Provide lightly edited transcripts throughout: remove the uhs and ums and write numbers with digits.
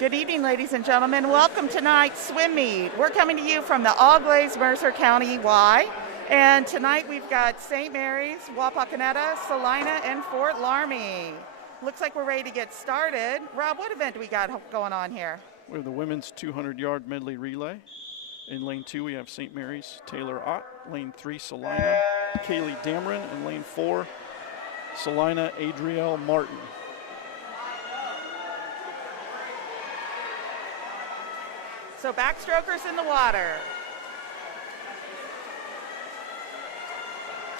Good evening, ladies and gentlemen. Welcome to tonight's swim meet. We're coming to you from the All-Glaze, Mercer County, Y. And tonight we've got St. Mary's, Wapakoneta, Celina, and Fort Loramie. Looks like we're ready to get started. Rob, what event do we got going on here? We have the women's 200-yard medley relay. In lane 2, we have St. Mary's, Taylor Ott. Lane 3, Celina, Kaylee Dameron. And lane 4, Celina, Adrielle Martin. So backstrokers in the water.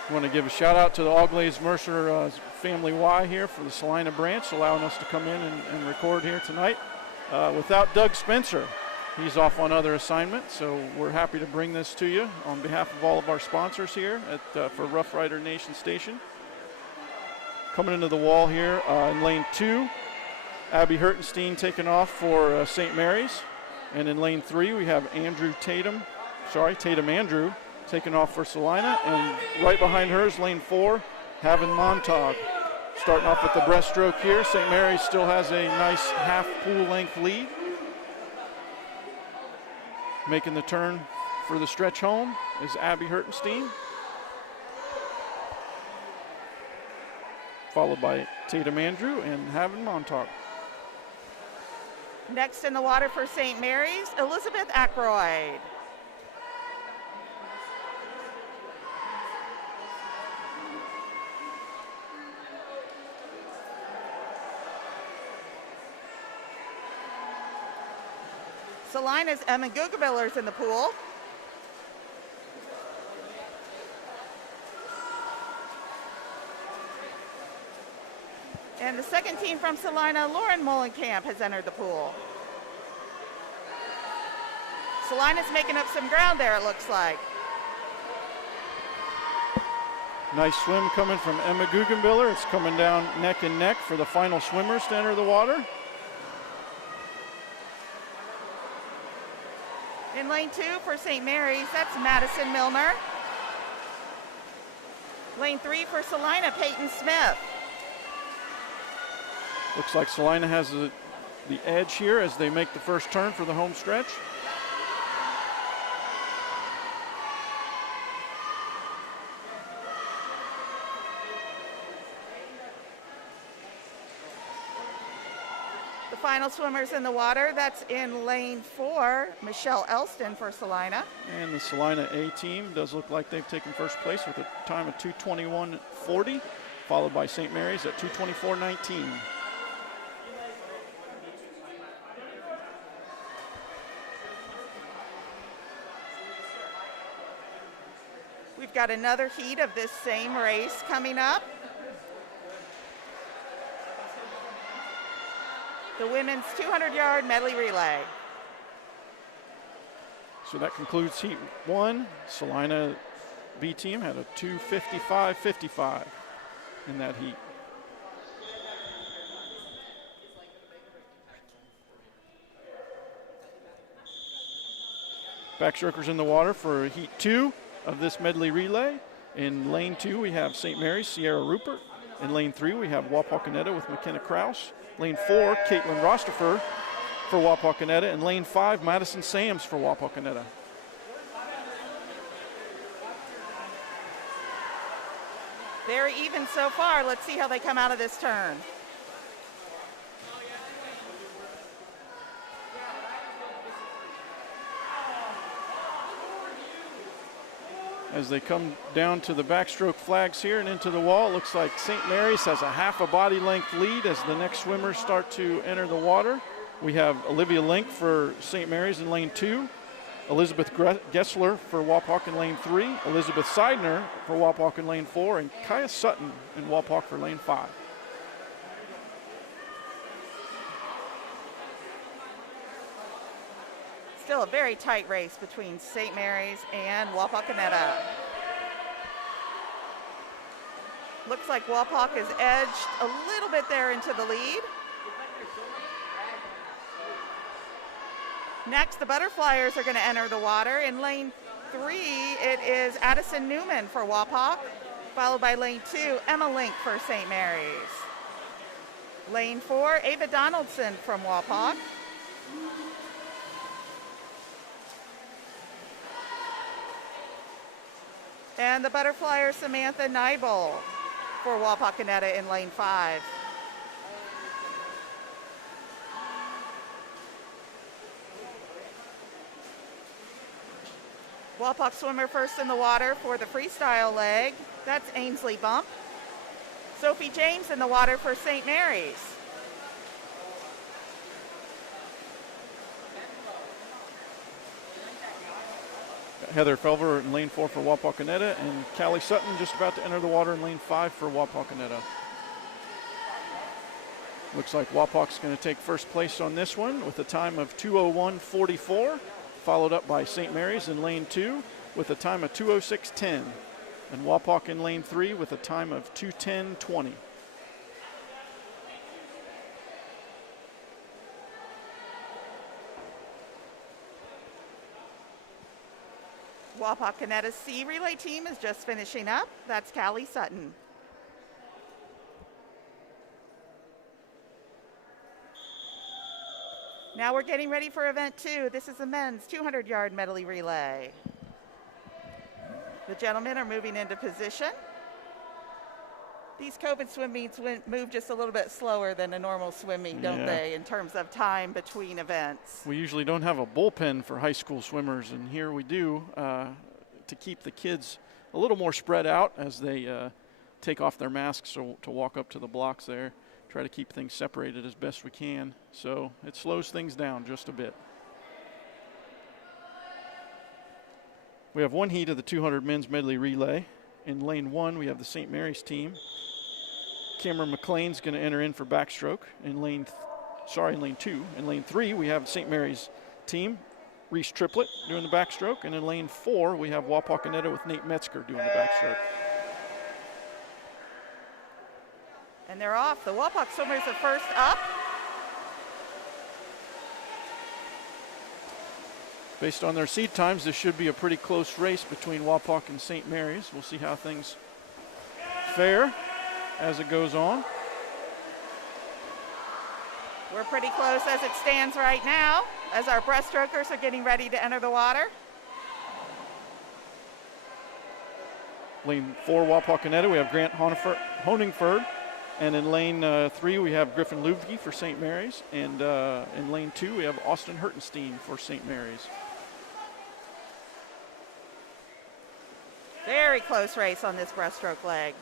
I want to give a shout out to the All-Glaze Mercer Family Y here for the Celina branch, allowing us to come in and record here tonight. Without Doug Spencer, he's off on other assignments, so we're happy to bring this to you on behalf of all of our sponsors here for Rough Rider Nation Station. Coming into the wall here in lane 2, Abby Hertenstein taking off for St. Mary's. And in lane 3, we have Tatum Andrew taking off for Celina. And right behind her is lane 4, Havin Montag. Starting off with the breaststroke here. St. Mary's still has a nice half pool length lead. Making the turn for the stretch home is Abby Hertenstein. Followed by Tatum Andrew and Havin Montag. Next in the water for St. Mary's, Elizabeth Ackroyd. Celina's Emma Gugabiller's in the pool. And the second team from Celina, Lauren Mullenkamp, has entered the pool. Celina's making up some ground there, it looks like. Nice swim coming from Emma Guggenbiller. It's coming down neck and neck for the final swimmers to enter the water. In lane 2 for St. Mary's, that's Madison Milner. Lane 3 for Celina, Peyton Smith. Looks like Celina has the edge here as they make the first turn for the home stretch. The final swimmers in the water, that's in lane 4, Michelle Elston for Celina. And the Celina A team does look like they've taken first place with a time of 2:21.40, followed by St. Mary's at 2:24.19. We've got another heat of this same race coming up. The women's 200-yard medley relay. So that concludes heat 1. Celina B team had a 2:55.55 in that heat. Backstrokers in the water for heat 2 of this medley relay. In lane 2, we have St. Mary's, Sierra Rupert. In lane 3, we have Wapakoneta with McKenna Kraus. Lane 4, Caitlin Rostifer for Wapakoneta. And lane 5, Madison Sams for Wapakoneta. Very even so far. Let's see how they come out of this turn. As they come down to the backstroke flags here and into the wall, it looks like St. Mary's has a half a body length lead as the next swimmers start to enter the water. We have Olivia Link for St. Mary's in lane 2, Elizabeth Gessler for Wapak in lane 3, Elizabeth Seidner for Wapak in lane 4, and Kaya Sutton in Wapak for lane 5. Still a very tight race between St. Mary's and Wapakoneta. Looks like Wapak is edged a little bit there into the lead. Next, the Butterflyers are going to enter the water. In lane 3, it is Addison Newman for Wapak, followed by lane 2, Emma Link for St. Mary's. Lane 4, Ava Donaldson from Wapak. And the butterflyer Samantha Nibel for Wapakoneta in lane 5. Wapak swimmer first in the water for the freestyle leg. That's Ainsley Bump. Sophie James in the water for St. Mary's. Heather Felver in lane 4 for Wapakoneta, and Callie Sutton just about to enter the water in lane 5 for Wapakoneta. Looks like Wapak's going to take first place on this one with a time of 2:01.44, followed up by St. Mary's in lane 2 with a time of 2:06.10, and Wapak in lane 3 with a time of 2:10.20. Wapakoneta's C relay team is just finishing up. That's Callie Sutton. Now we're getting ready for event 2. This is the men's 200-yard medley relay. The gentlemen are moving into position. These COVID swim meets move just a little bit slower than a normal swim meet, don't they, in terms of time between events? We usually don't have a bullpen for high school swimmers, and here we do to keep the kids a little more spread out as they take off their masks to walk up to the blocks there. Try to keep things separated as best we can. So it slows things down just a bit. We have one heat of the 200 men's medley relay. In lane 1, we have the St. Mary's team. Cameron McLean's going to enter in for backstroke. In lane 2. In lane 3, we have St. Mary's team. Reese Triplett doing the backstroke. And in lane 4, we have Wapakoneta with Nate Metzger doing the backstroke. And they're off. The Wapak swimmers are first up. Based on their seed times, this should be a pretty close race between Wapak and St. Mary's. We'll see how things fare as it goes on. We're pretty close as it stands right now, as our breaststrokers are getting ready to enter the water. Lane 4, Wapakoneta, we have Grant Honingford. And in lane 3, we have Griffin Lubke for St. Mary's. And in lane 2, we have Austin Hertenstein for St. Mary's. Very close race on this breaststroke leg.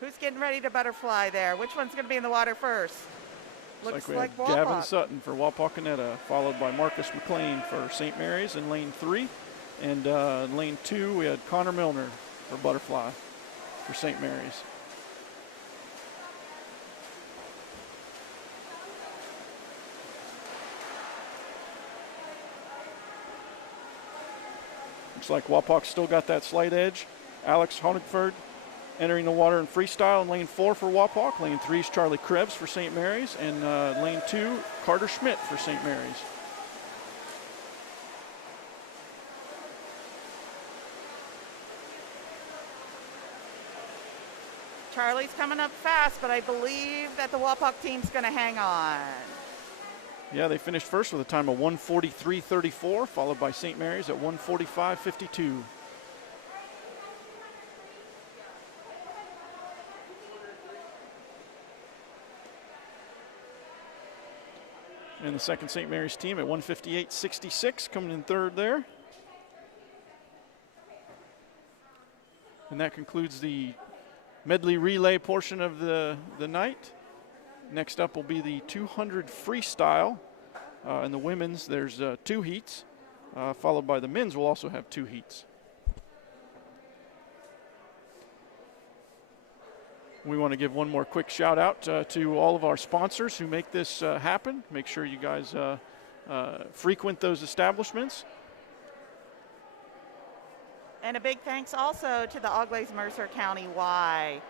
Who's getting ready to butterfly there? Which one's going to be in the water first? Looks we like have Wapak. Gavin Sutton for Wapakoneta, followed by Marcus McLean for St. Mary's in lane 3. And in lane 2, we had Connor Milner for butterfly for St. Mary's. Looks like Wapak still got that slight edge. Alex Honigford entering the water in freestyle in lane 4 for Wapak. Lane 3 is Charlie Krebs for St. Mary's. And lane 2, Carter Schmidt for St. Mary's. Charlie's coming up fast, but I believe that the Wapak team's going to hang on. Yeah, they finished first with a time of 1:43.34, followed by St. Mary's at 1:45.52. And the second St. Mary's team at 1:58.66, coming in third there. And that concludes the medley relay portion of the night. Next up will be the 200 freestyle. In the women's, there's 2 heats, followed by the men's will also have 2 heats. We want to give one more quick shout out to all of our sponsors who make this happen. Make sure you guys frequent those establishments. And a big thanks also to the Auglaize-Mercer County Y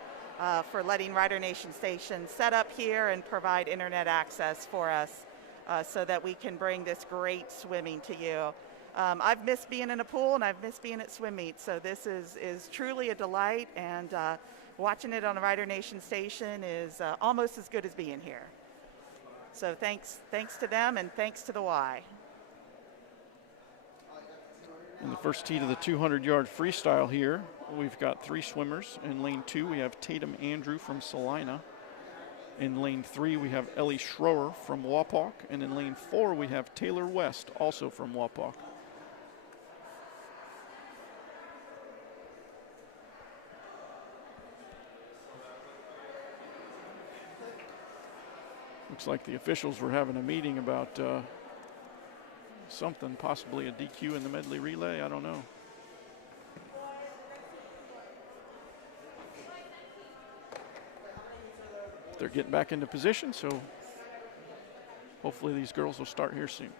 for letting Rider Nation Station set up here and provide internet access for us so that we can bring this great swimming to you. I've missed being in a pool and I've missed being at swim meets, so this is truly a delight, and watching it on the Rider Nation station is almost as good as being here. So thanks to them, and thanks to the Y. In the first heat of the 200-yard freestyle here, we've got 3 swimmers. In lane 2, we have Tatum Andrew from Celina. In lane 3, we have Ellie Schroer from Wapak. And in lane 4, we have Taylor West, also from Wapak. Looks like the officials were having a meeting about something, possibly a DQ in the medley relay. I don't know. They're getting back into position, so hopefully these girls will start here soon.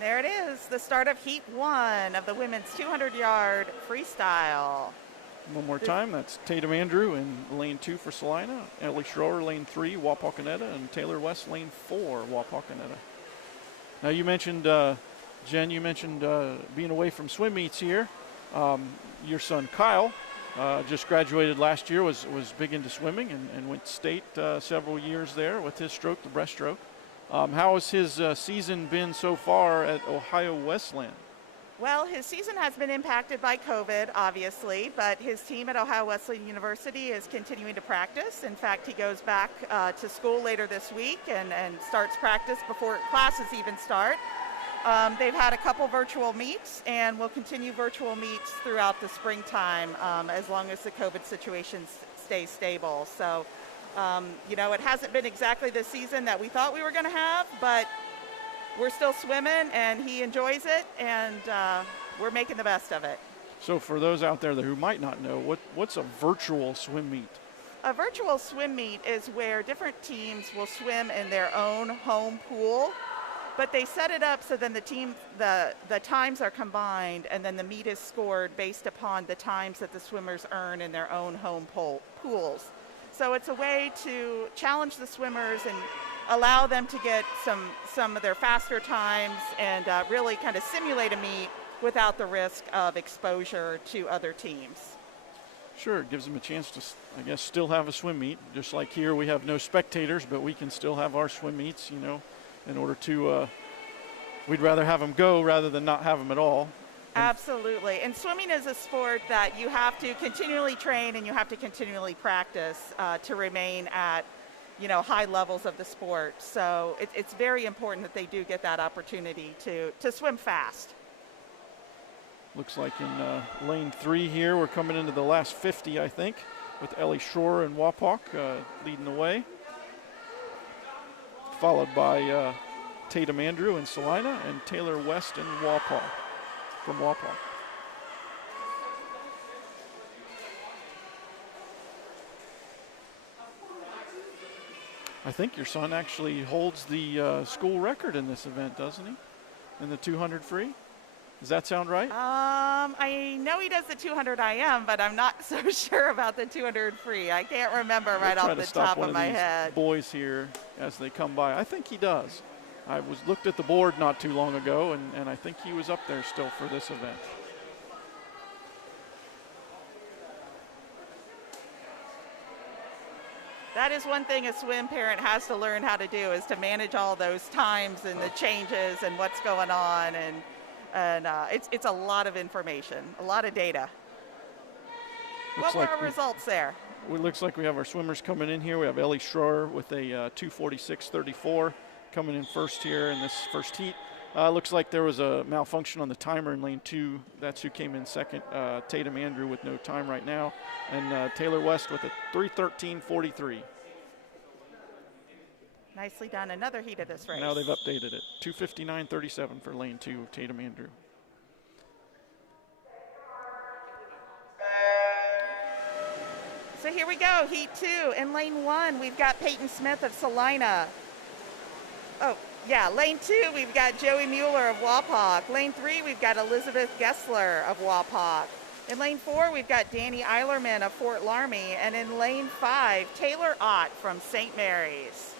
There it is, the start of heat 1 of the women's 200-yard freestyle. One more time, that's Tatum Andrew in lane 2 for Celina, Ellie Schroer lane 3, Wapakoneta, and Taylor West lane 4, Wapakoneta. Now you mentioned, Jen, being away from swim meets here. Your son Kyle just graduated last year, was big into swimming and went state several years there with his stroke, the breaststroke. How has his season been so far at Ohio Wesleyan? Well, his season has been impacted by COVID, obviously, but his team at Ohio Wesleyan University is continuing to practice. In fact, he goes back to school later this week and starts practice before classes even start. They've had a couple virtual meets and will continue virtual meets throughout the springtime as long as the COVID situation stays stable. So. It hasn't been exactly the season that we thought we were going to have, but we're still swimming, and he enjoys it, and we're making the best of it. So for those out there who might not know, what's a virtual swim meet? A virtual swim meet is where different teams will swim in their own home pool, but they set it up so then the times are combined, and then the meet is scored based upon the times that the swimmers earn in their own home pools. So it's a way to challenge the swimmers and allow them to get some of their faster times and really kind of simulate a meet without the risk of exposure to other teams. Sure, it gives them a chance to, I guess, still have a swim meet. Just like here, we have no spectators, but we can still have our swim meets, in order to, we'd rather have them go rather than not have them at all. Absolutely. And swimming is a sport that you have to continually train and you have to continually practice to remain at, high levels of the sport. So it's very important that they do get that opportunity to swim fast. Looks like in lane 3 here, we're coming into the last 50, I think, with Ellie Schroer and Wapak leading the way. Followed by Tatum Andrew in Celina and Taylor West in Wapak. From Wapak. I think your son actually holds the school record in this event, doesn't he? In the 200 free? Does that sound right? I know he does the 200 IM, but I'm not so sure about the 200 free. I can't remember right off the top of my head. Boys here as they come by. I think he does. I looked at the board not too long ago, and I think he was up there still for this event. That is one thing a swim parent has to learn how to do, is to manage all those times and the changes and what's going on, and it's a lot of information, a lot of data. What were our results there? It looks like we have our swimmers coming in here. We have Ellie Schroer with a 2:46.34 coming in first here in this first heat. Looks like there was a malfunction on the timer in lane 2. That's who came in second. Tatum Andrew with no time right now. And Taylor West with a 3:13.43. Nicely done. Another heat of this race. Now they've updated it. 2:59.37 for lane 2 of Tatum Andrew. So here we go, heat 2. In lane 1, we've got Peyton Smith of Celina. Oh, yeah, lane 2, we've got Joey Mueller of Wapak. Lane 3, we've got Elizabeth Gessler of Wapak. In lane 4, we've got Danny Eilerman of Fort Loramie. And in lane 5, Taylor Ott from St. Mary's.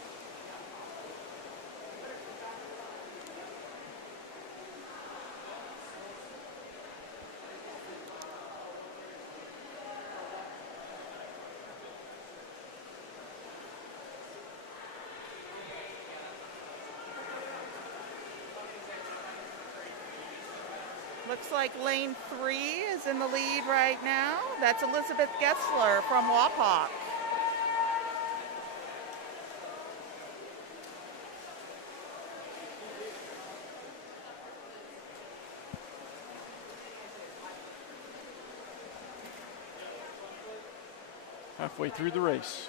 Looks like lane 3 is in the lead right now. That's Elizabeth Gessler from Wapak. Halfway through the race.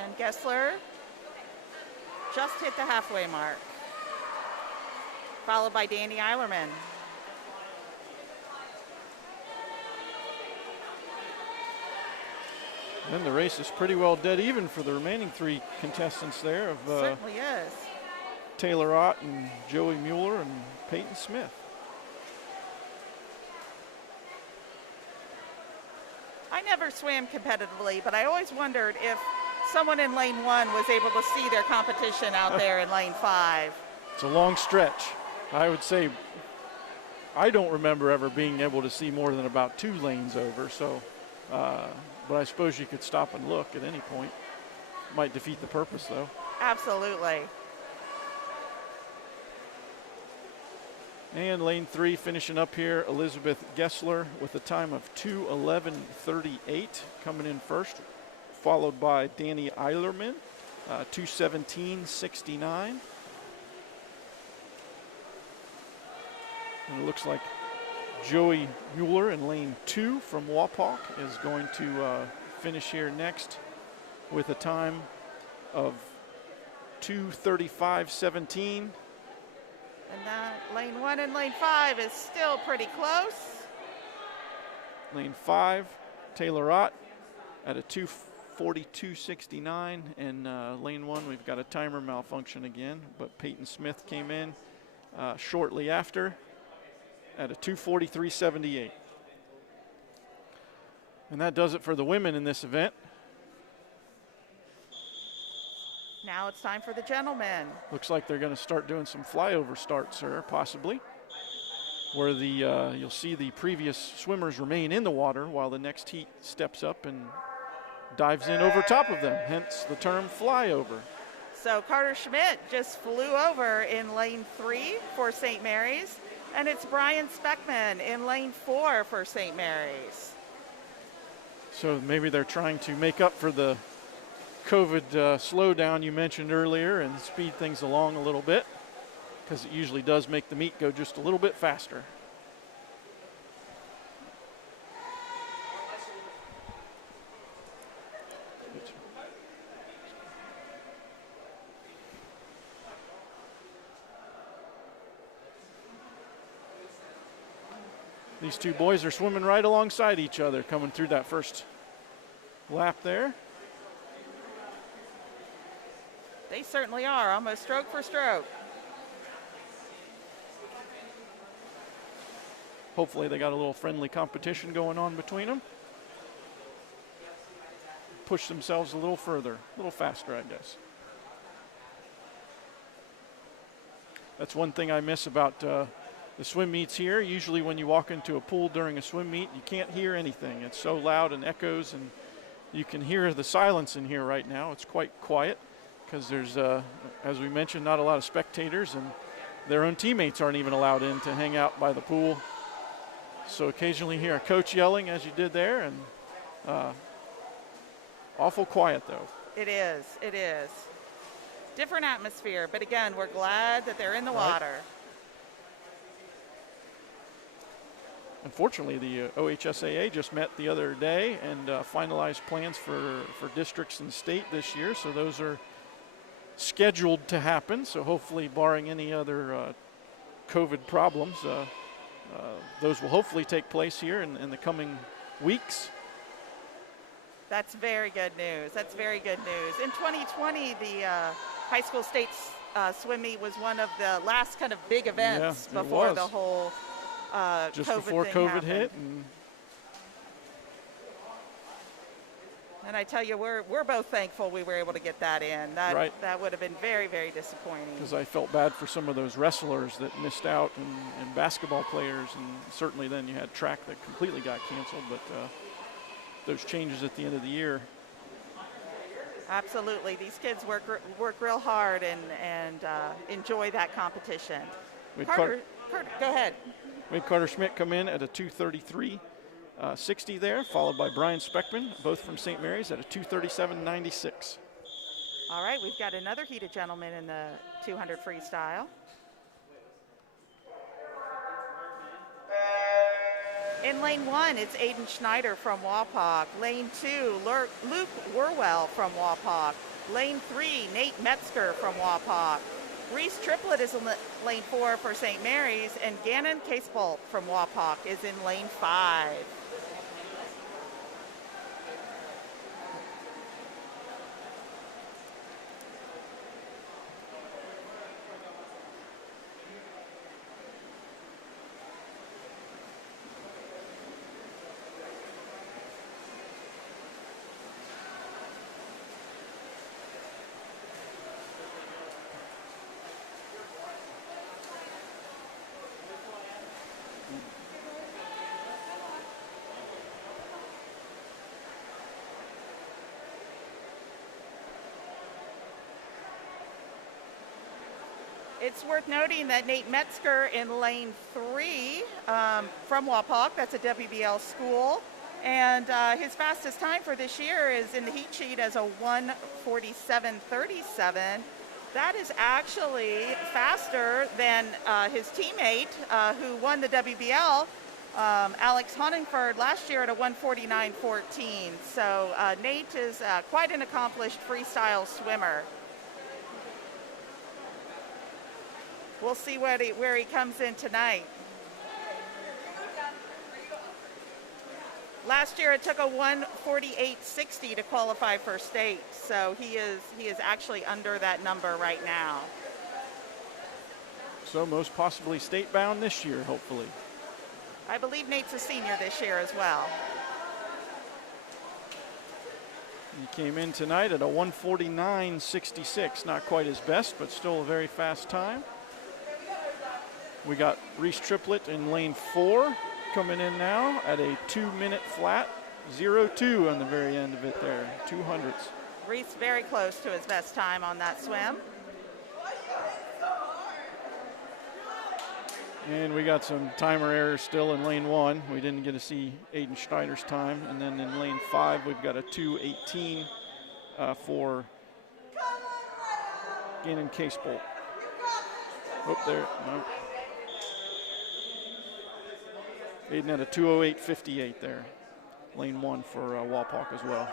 And Gessler just hit the halfway mark, followed by Danny Eilerman. Then the race is pretty well dead even for the remaining 3 contestants there of Certainly is. Taylor Ott and Joey Mueller and Peyton Smith. I never swam competitively, but I always wondered if someone in lane 1 was able to see their competition out there in lane 5. It's a long stretch. I would say I don't remember ever being able to see more than about 2 lanes over, so but I suppose you could stop and look at any point. Might defeat the purpose though. Absolutely. And lane 3 finishing up here, Elizabeth Gessler with a time of 2:11:38 coming in first, followed by Danny Eilerman, 2:17:69. And it looks like Joey Mueller in lane 2 from Wapak is going to finish here next with a time of 2:35:17. And that lane 1 and lane 5 is still pretty close. Lane 5, Taylor Ott at a 2:42:69, and lane 1 we've got a timer malfunction again, but Peyton Smith came in shortly after at a 2:43:78. And that does it for the women in this event. Now it's time for the gentlemen. Looks like they're going to start doing some flyover starts here, possibly, where the you'll see the previous swimmers remain in the water while the next heat steps up and dives in over top of them, hence the term flyover. So Carter Schmidt just flew over in lane 3 for St. Mary's, and it's Brian Speckman in lane 4 for St. Mary's. So maybe they're trying to make up for the COVID slowdown you mentioned earlier and speed things along a little bit, because it usually does make the meet go just a little bit faster. These 2 boys are swimming right alongside each other coming through that first lap there. They certainly are, almost stroke for stroke. Hopefully they got a little friendly competition going on between them. Push themselves a little further, a little faster, I guess. That's one thing I miss about the swim meets here. Usually when you walk into a pool during a swim meet, you can't hear anything. It's so loud and echoes, and you can hear the silence in here right now. It's quite quiet because there's, as we mentioned, not a lot of spectators, and their own teammates aren't even allowed in to hang out by the pool. So occasionally you hear a coach yelling as you did there, and awful quiet though. It is, it is. Different atmosphere, but again, we're glad that they're in the water. unfortunately, the OHSAA just met the other day and finalized plans for districts and state this year. So those are scheduled to happen. So hopefully, barring any other COVID problems, those will hopefully take place here in the coming weeks. That's very good news. That's very good news. In 2020, the high school state swim meet was one of the last kind of big events before the whole just COVID before thing COVID happened. hit. And I tell you, we're both thankful we were able to get that in. That would have been very, very disappointing. Because I felt bad for some of those wrestlers that missed out, and basketball players, and certainly then you had track that completely got canceled. But those changes at the end of the year. Absolutely, these kids work real hard and enjoy that competition. Carter, go ahead. We had Carter Schmidt come in at a 2:33.60 there, followed by Brian Speckman, both from St. Mary's, at a 2:37.96. All right, we've got another heated gentleman in the 200 freestyle. In lane 1, it's Aiden Schneider from Wapak. Lane 2, Luke Werwell from Wapak. Lane 3, Nate Metzger from Wapak. Reese Triplett is in lane 4 for St. Mary's, and Gannon Casebolt from Wapak is in lane 5. It's worth noting that Nate Metzger in lane 3 from Wapak, that's a WBL school, and his fastest time for this year is in the heat sheet as a 1:47.37. That is actually faster than his teammate who won the WBL, Alex Honingford, last year at a 1:49.14. So Nate is quite an accomplished freestyle swimmer. We'll see where he comes in tonight. Last year it took a 1:48.60 to qualify for state, so he is actually under that number right now. So most possibly state bound this year, hopefully. I believe Nate's a senior this year as well. He came in tonight at a 1:49.66, not quite his best, but still a very fast time. We got Reese Triplett in lane 4 coming in now at a 2-minute flat, 0:2 on the very end of it there, 200ths. Reese very close to his best time on that swim. And we got some timer errors still in lane 1. We didn't get to see Aiden Schneider's time. And then in lane 5, we've got a 2:18 for Gannon Casebolt. Oh, there, no. Aiden had a 2:08.58 there. Lane 1 for Wapak as well.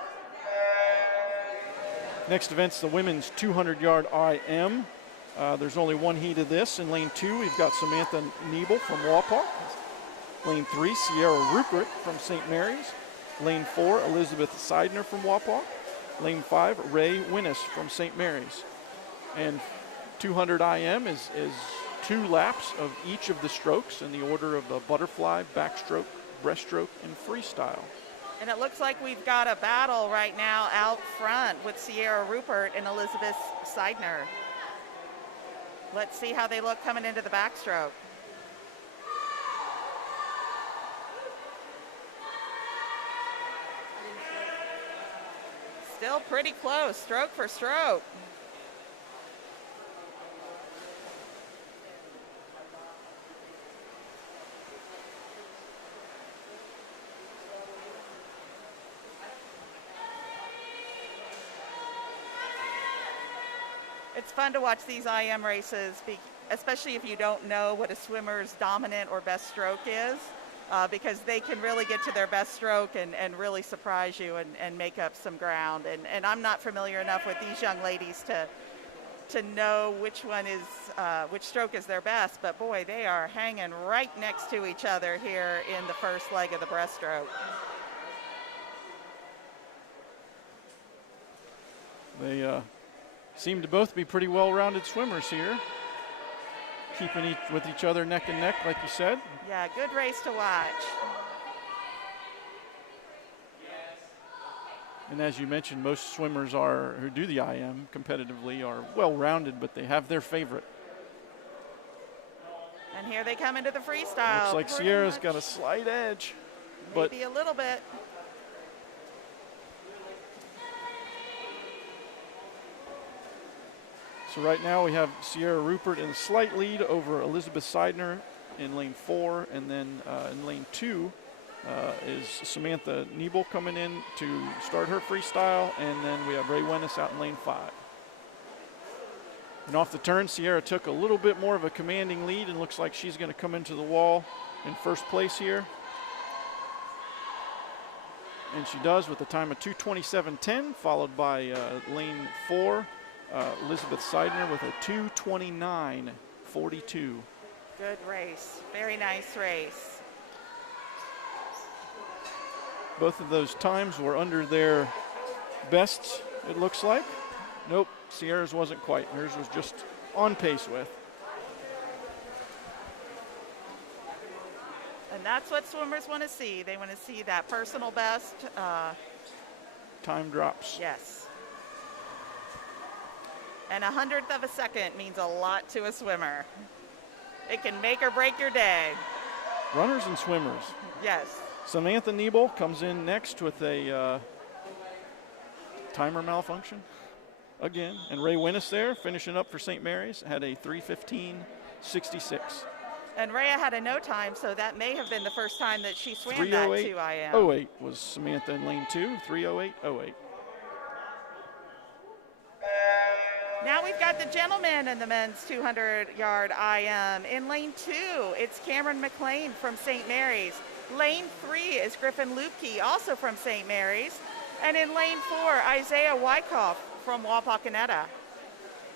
Next event's the women's 200-yard IM. There's only one heat of this. In lane 2, we've got Samantha Niebel from Wapak. Lane 3, Sierra Rupert from St. Mary's. Lane 4, Elizabeth Seidner from Wapak. Lane 5, Ray Winnis from St. Mary's. And 200 IM is 2 laps of each of the strokes in the order of the butterfly, backstroke, breaststroke, and freestyle. And it looks like we've got a battle right now out front with Sierra Rupert and Elizabeth Seidner. Let's see how they look coming into the backstroke. Still pretty close, stroke for stroke. It's fun to watch these IM races, especially if you don't know what a swimmer's dominant or best stroke is. because they can really get to their best stroke and really surprise you and make up some ground. And I'm not familiar enough with these young ladies to know which stroke is their best, but boy, they are hanging right next to each other here in the first leg of the breaststroke. They seem to both be pretty well-rounded swimmers here, keeping with each other neck and neck, like you said. Yeah, good race to watch. And as you mentioned, most swimmers who do the IM competitively are well-rounded, but they have their favorite. And here they come into the freestyle. Looks like Sierra's got a slight edge. Maybe a little bit. So right now we have Sierra Rupert in a slight lead over Elizabeth Seidner in lane 4, and then in lane 2 is Samantha Niebel coming in to start her freestyle, and then we have Ray Wennis out in lane 5. And off the turn, Sierra took a little bit more of a commanding lead and looks like she's going to come into the wall in first place here. And she does with a time of 2:27.10, followed by lane 4, Elizabeth Seidner with a 2:29.42. Good race. Very nice race. Both of those times were under their bests, it looks like. Nope, Sierra's wasn't quite. Hers was just on pace with. And that's what swimmers want to see. They want to see that personal best. Time drops. Yes. And 1/100th of a second means a lot to a swimmer. It can make or break your day. Runners and swimmers. Yes. Samantha Niebel comes in next with a timer malfunction again. And Ray Wennis there, finishing up for St. Mary's, had a 3:15.66. And Rhea had a no time, so that may have been the first time that she swam that 2 IM. 3:08 was Samantha in lane 2, 3:08.08. Now we've got the gentlemen in the men's 200-yard IM. In lane 2, it's Cameron McLean from St. Mary's. Lane 3 is Griffin Lupke, also from St. Mary's. And in lane 4, Isaiah Wyckoff from Wapak.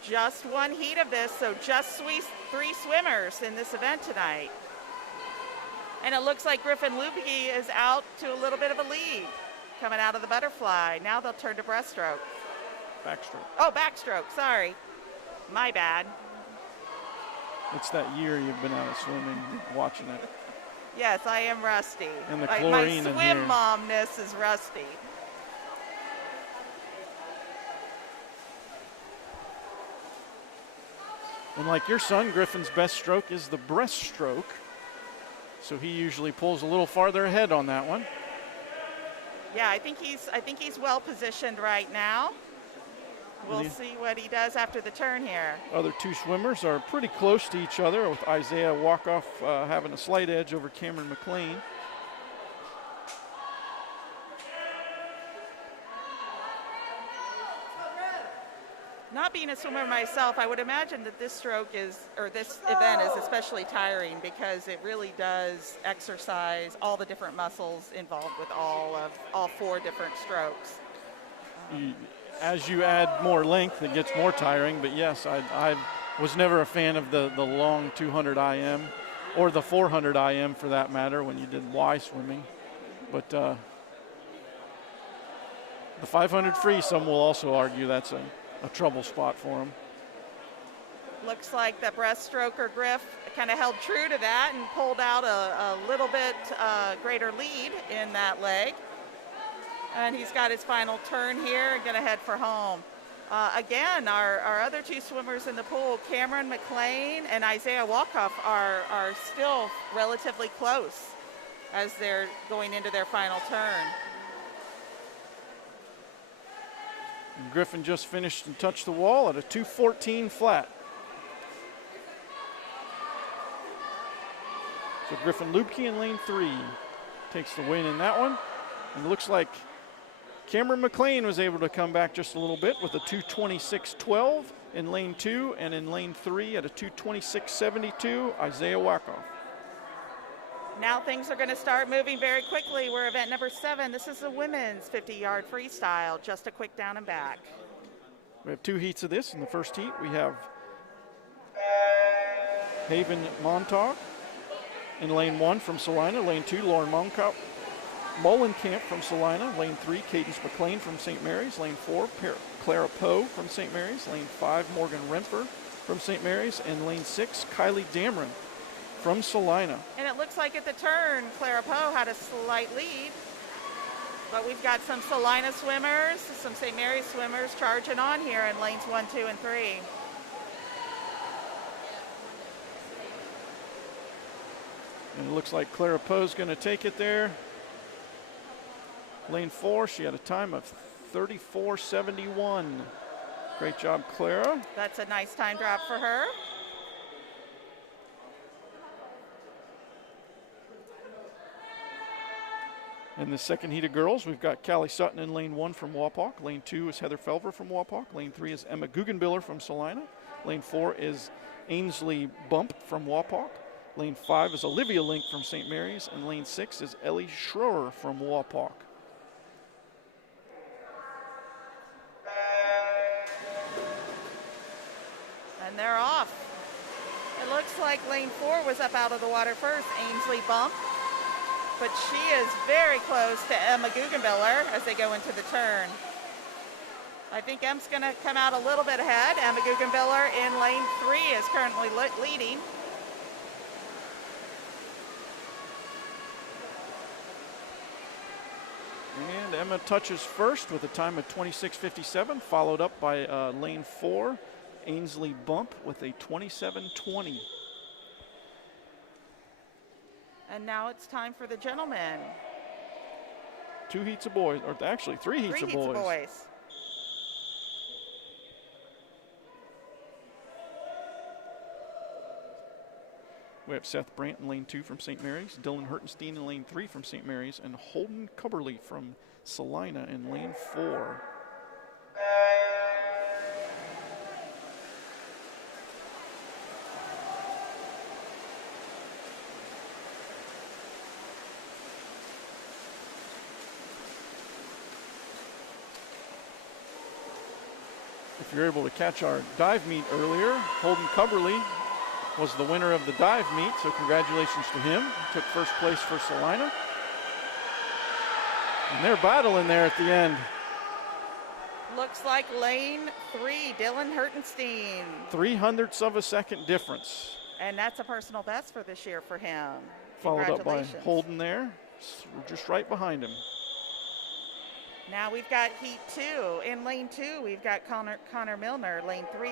Just one heat of this, so just 3 swimmers in this event tonight. And it looks like Griffin Lupke is out to a little bit of a lead coming out of the butterfly. Now they'll turn to breaststroke. Backstroke. Oh, backstroke, sorry. My bad. It's that year you've been out of swimming, watching it. Yes, I am rusty. And the my chlorine in swim here. momness is rusty. And like your son, Griffin's best stroke is the breaststroke. So he usually pulls a little farther ahead on that one. Yeah, I think he's well positioned right now. We'll see what he does after the turn here. Other 2 swimmers are pretty close to each other, with Isaiah Wyckoff having a slight edge over Cameron McLean. Not being a swimmer myself, I would imagine that this event is especially tiring because it really does exercise all the different muscles involved with all 4 different strokes. As you add more length, it gets more tiring. But yes, I was never a fan of the long 200 IM or the 400 IM for that matter when you did Y swimming. But the 500 free, some will also argue that's a trouble spot for him. Looks like the breaststroker Griff kind of held true to that and pulled out a little bit greater lead in that leg. And he's got his final turn here and going to head for home. Again, our other 2 swimmers in the pool, Cameron McLean and Isaiah Wyckoff, are still relatively close as they're going into their final turn. Griffin just finished and touched the wall at a 2:14 flat. So Griffin Lupke in lane 3 takes the win in that one. And it looks like Cameron McLean was able to come back just a little bit with a 2:26.12 in lane 2, and in lane 3 at a 2:26.72, Isaiah Wyckoff. Now things are going to start moving very quickly. We're event number 7. This is the women's 50-yard freestyle, just a quick down and back. We have 2 heats of this. In the first heat, we have Haven Montauk in lane 1 from Celina. Lane 2, Lauren Mullenkamp from Celina. Lane 3, Cadence McLean from St. Mary's. Lane 4, Clara Poe from St. Mary's. Lane 5, Morgan Rempfer from St. Mary's. And lane 6, Kylie Dameron from Celina. And it looks like at the turn, Clara Poe had a slight lead. But we've got some Celina swimmers, some St. Mary's swimmers charging on here in lanes 1, 2, and 3. And it looks like Clara Poe's going to take it there. Lane 4, she had a time of 34.71. Great job, Clara. That's a nice time drop for her. In the second heat of girls, we've got Callie Sutton in lane 1 from Wapak. Lane 2 is Heather Felver from Wapak. Lane 3 is Emma Guggenbiller from Celina. Lane 4 is Ainsley Bump from Wapak. Lane 5 is Olivia Link from St. Mary's. And lane 6 is Ellie Schroer from Wapak. And they're off. It looks like lane 4 was up out of the water first, Ainsley Bump. But she is very close to Emma Guggenbiller as they go into the turn. I think Em's going to come out a little bit ahead. Emma Guggenbiller in lane 3 is currently leading. And Emma touches first with a time of 26.57, followed up by lane 4, Ainsley Bump with a 27.20. And now it's time for the gentlemen. 2 heats of boys, or actually 3 heats of boys. We have Seth Brandt in lane 2 from St. Mary's, Dylan Hertenstein in lane 3 from St. Mary's, and Holden Cubberly from Celina in lane 4. If you're able to catch our dive meet earlier, Holden Cubberly was the winner of the dive meet, so congratulations to him. He took first place for Celina. And they're battling there at the end. Looks like lane 3, Dylan Hertenstein. 0.03 of a second difference. And that's a personal best for this year for him. Followed up by Holden there. We're just right behind him. Now we've got heat 2. In lane 2, we've got Connor Milner, lane 3.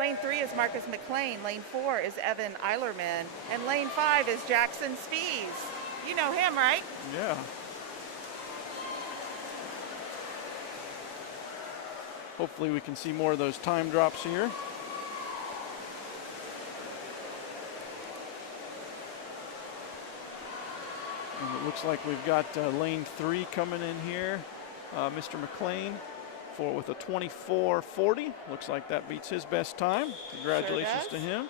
Lane 3 is Marcus McLean. Lane 4 is Evan Eilerman. And lane 5 is Jackson Spees. You know him, right? Yeah. Hopefully we can see more of those time drops here. And it looks like we've got lane 3 coming in here. Mr. McLean with a 24.40. Looks like that beats his best time. Congratulations to him.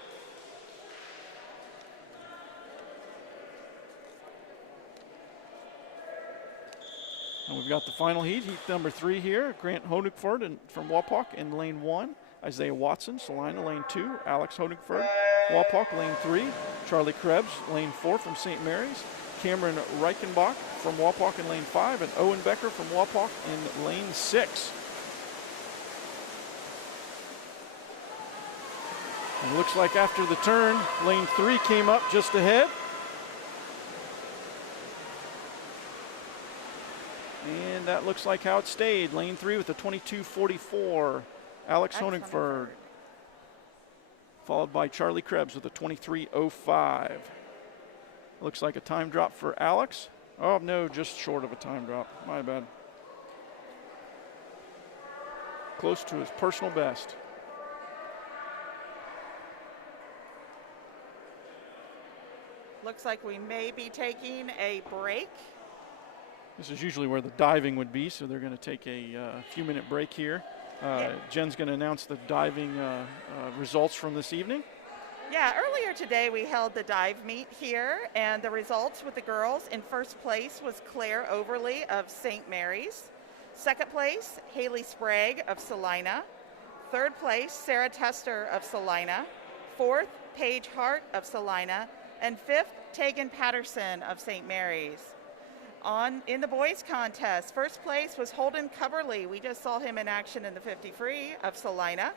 And we've got the final heat, heat number 3 here. Grant Honigford from Wapak in lane 1. Isaiah Watson, Celina, lane 2. Alex Honigford, Wapak, lane 3. Charlie Krebs, lane 4 from St. Mary's. Cameron Reichenbach from Wapak in lane 5. And Owen Becker from Wapak in lane 6. And it looks like after the turn, lane 3 came up just ahead. And that looks like how it stayed. Lane 3 with a 22.44. Alex Honigford. Followed by Charlie Krebs with a 23.05. Looks like a time drop for Alex. Oh, no, just short of a time drop. My bad. Close to his personal best. Looks like we may be taking a break. This is usually where the diving would be, so they're going to take a few-minute break here. Jen's going to announce the diving results from this evening. Yeah, earlier today we held the dive meet here, and the results with the girls: in first place was Claire Overly of St. Mary's. Second place, Haley Sprague of Celina. Third place, Sarah Tester of Celina. Fourth, Paige Hart of Celina. And fifth, Tegan Patterson of St. Mary's. In the boys contest, first place was Holden Coverly. We just saw him in action in the 50 free of Celina.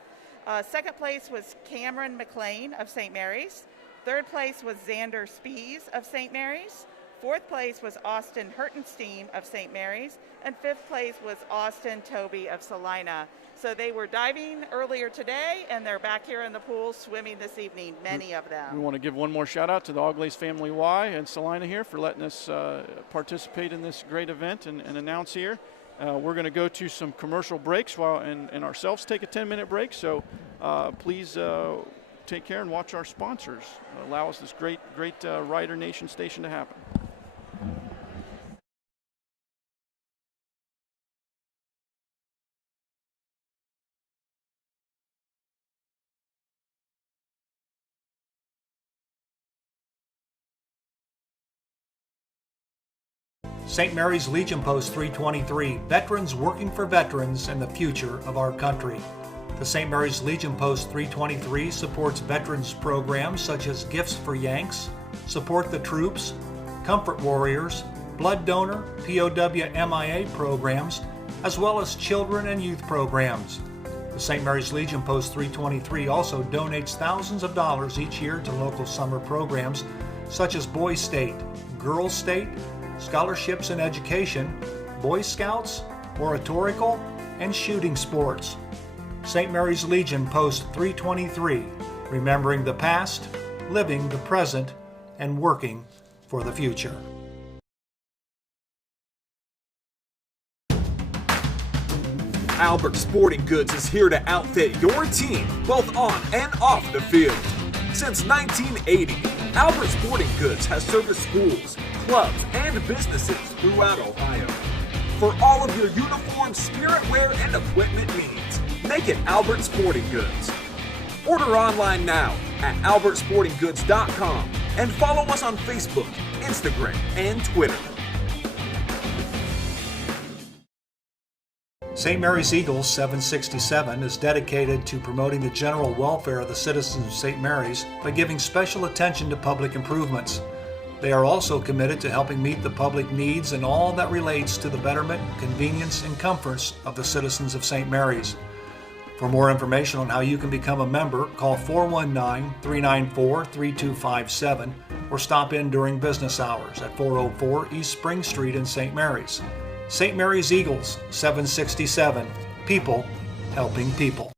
Second place was Cameron McLean of St. Mary's. Third place was Xander Spees of St. Mary's. Fourth place was Austin Hertenstein of St. Mary's. And fifth place was Austin Toby of Celina. So they were diving earlier today, and they're back here in the pool swimming this evening, many of them. We want to give one more shout out to the Auglaize Family Y and Celina here for letting us participate in this great event and announce here. We're going to go to some commercial breaks and ourselves take a 10-minute break. So please take care and watch our sponsors. Allow us this great Rider Nation station to happen. St. Mary's Legion Post 323, veterans working for veterans and the future of our country. The St. Mary's Legion Post 323 supports veterans programs such as Gifts for Yanks, Support the Troops, Comfort Warriors, Blood Donor, POW MIA programs, as well as children and youth programs. The St. Mary's Legion Post 323 also donates thousands of dollars each year to local summer programs such as Boys State, Girls State, scholarships in education, Boy Scouts, oratorical, and shooting sports. St. Mary's Legion Post 323, remembering the past, living the present, and working for the future. Albert Sporting Goods is here to outfit your team, both on and off the field. Since 1980, Albert Sporting Goods has serviced schools, clubs, and businesses throughout Ohio. For all of your uniform, spirit wear, and equipment needs, make it Albert Sporting Goods. Order online now at albertsportinggoods.com and follow us on Facebook, Instagram, and Twitter. St. Mary's Eagles 767 is dedicated to promoting the general welfare of the citizens of St. Mary's by giving special attention to public improvements. They are also committed to helping meet the public needs and all that relates to the betterment, convenience, and comforts of the citizens of St. Mary's. For more information on how you can become a member, call 419-394-3257 or stop in during business hours at 404 East Spring Street in St. Mary's. St. Mary's Eagles 767, people helping people.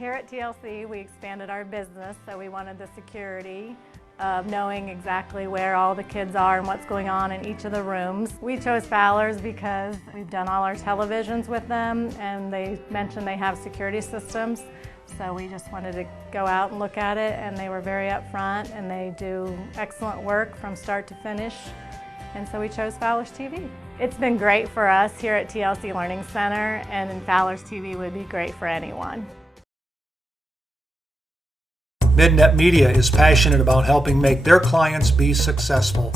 Here at TLC, we expanded our business, so we wanted the security of knowing exactly where all the kids are and what's going on in each of the rooms. We chose Fowler's because we've done all our televisions with them, and they mentioned they have security systems. So we just wanted to go out and look at it, and they were very upfront, and they do excellent work from start to finish. And so we chose Fowler's TV. It's been great for us here at TLC Learning Center, and Fowler's TV would be great for anyone. Midnet Media is passionate about helping make their clients be successful.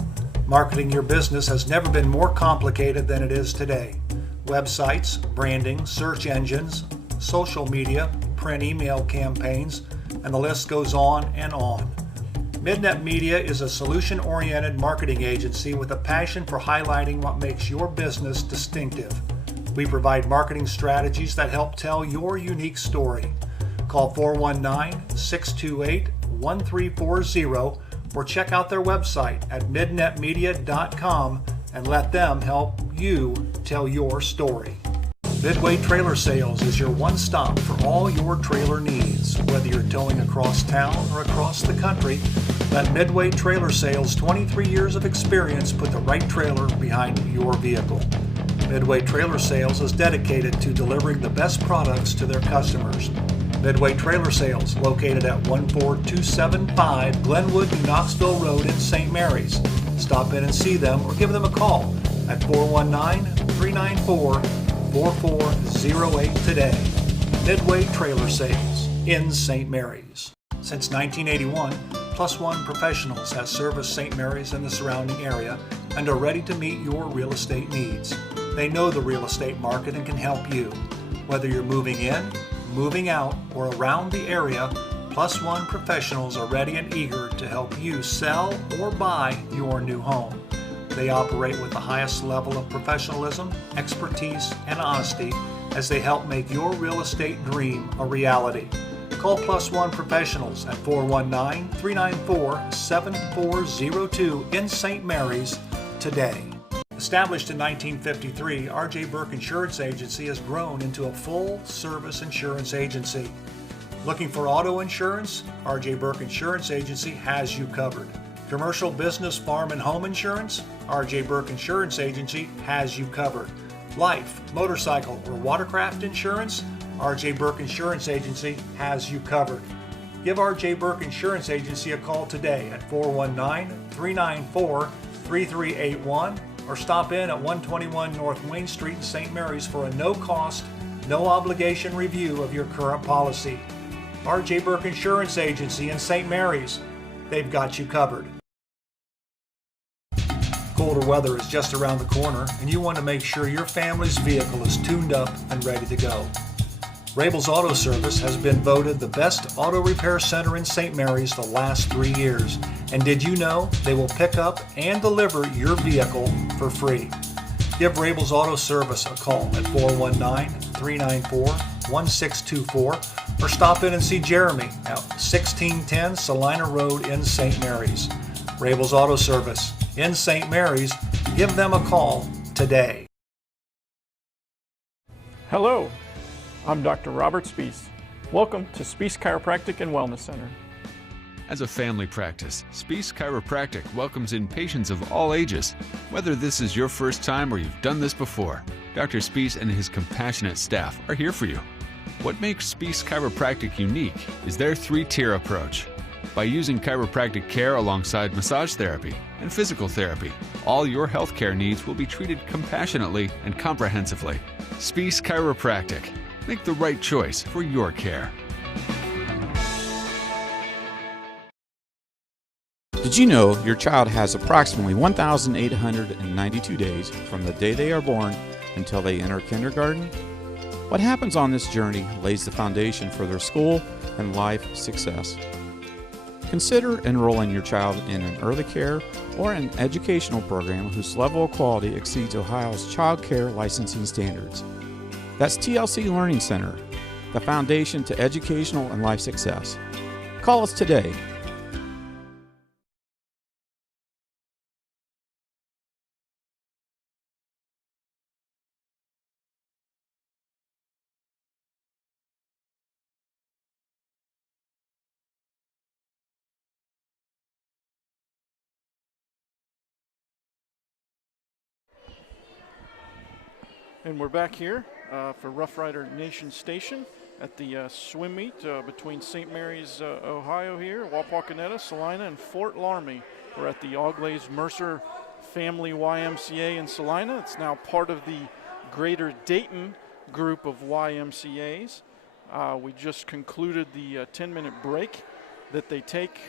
Marketing your business has never been more complicated than it is today. Websites, branding, search engines, social media, print email campaigns, and the list goes on and on. Midnet Media is a solution-oriented marketing agency with a passion for highlighting what makes your business distinctive. We provide marketing strategies that help tell your unique story. Call 419-628-1340 or check out their website at midnetmedia.com and let them help you tell your story. Midway Trailer Sales is your one-stop for all your trailer needs. Whether you're towing across town or across the country, let Midway Trailer Sales' 23 years of experience put the right trailer behind your vehicle. Midway Trailer Sales is dedicated to delivering the best products to their customers. Midway Trailer Sales, located at 14275 Glenwood, New Knoxville Road in St. Mary's. Stop in and see them or give them a call at 419-394-4408 today. Midway Trailer Sales in St. Mary's. Since 1981, Plus One Professionals has serviced St. Mary's and the surrounding area and are ready to meet your real estate needs. They know the real estate market and can help you. Whether you're moving in, moving out, or around the area, Plus One Professionals are ready and eager to help you sell or buy your new home. They operate with the highest level of professionalism, expertise, and honesty as they help make your real estate dream a reality. Call Plus One Professionals at 419-394-7402 in St. Mary's today. Established in 1953, R.J. Burke Insurance Agency has grown into a full-service insurance agency. Looking for auto insurance? R.J. Burke Insurance Agency has you covered. Commercial, business, farm, and home insurance? R.J. Burke Insurance Agency has you covered. Life, motorcycle, or watercraft insurance? R.J. Burke Insurance Agency has you covered. Give R.J. Burke Insurance Agency a call today at 419-394-3381 or stop in at 121 North Wayne Street in St. Mary's for a no-cost, no-obligation review of your current policy. R.J. Burke Insurance Agency in St. Mary's. They've got you covered. Colder weather is just around the corner, and you want to make sure your family's vehicle is tuned up and ready to go. Rabel's Auto Service has been voted the best auto repair center in St. Mary's the last 3 years. And did you know they will pick up and deliver your vehicle for free? Give Rabel's Auto Service a call at 419-394-1624 or stop in and see Jeremy at 1610 Celina Road in St. Mary's. Rabel's Auto Service in St. Mary's. Give them a call today. Hello, I'm Dr. Robert Spees. Welcome to Spees Chiropractic and Wellness Center. As a family practice, Spees Chiropractic welcomes in patients of all ages. Whether this is your first time or you've done this before, Dr. Spees and his compassionate staff are here for you. What makes Spees Chiropractic unique is their 3-tier approach. By using chiropractic care alongside massage therapy and physical therapy, all your healthcare needs will be treated compassionately and comprehensively. Spees Chiropractic. Make the right choice for your care. Did you know your child has approximately 1,892 days from the day they are born until they enter kindergarten? What happens on this journey lays the foundation for their school and life success. Consider enrolling your child in an early care or an educational program whose level of quality exceeds Ohio's child care licensing standards. That's TLC Learning Center, the foundation to educational and life success. Call us today. And we're back here for Rough Rider Nation Station at the swim meet between St. Mary's, Ohio here, Wapak, Celina, and Fort Loramie. We're at the Auglaize Mercer Family YMCA in Celina. It's now part of the Greater Dayton group of YMCAs. We just concluded the 10-minute break that they take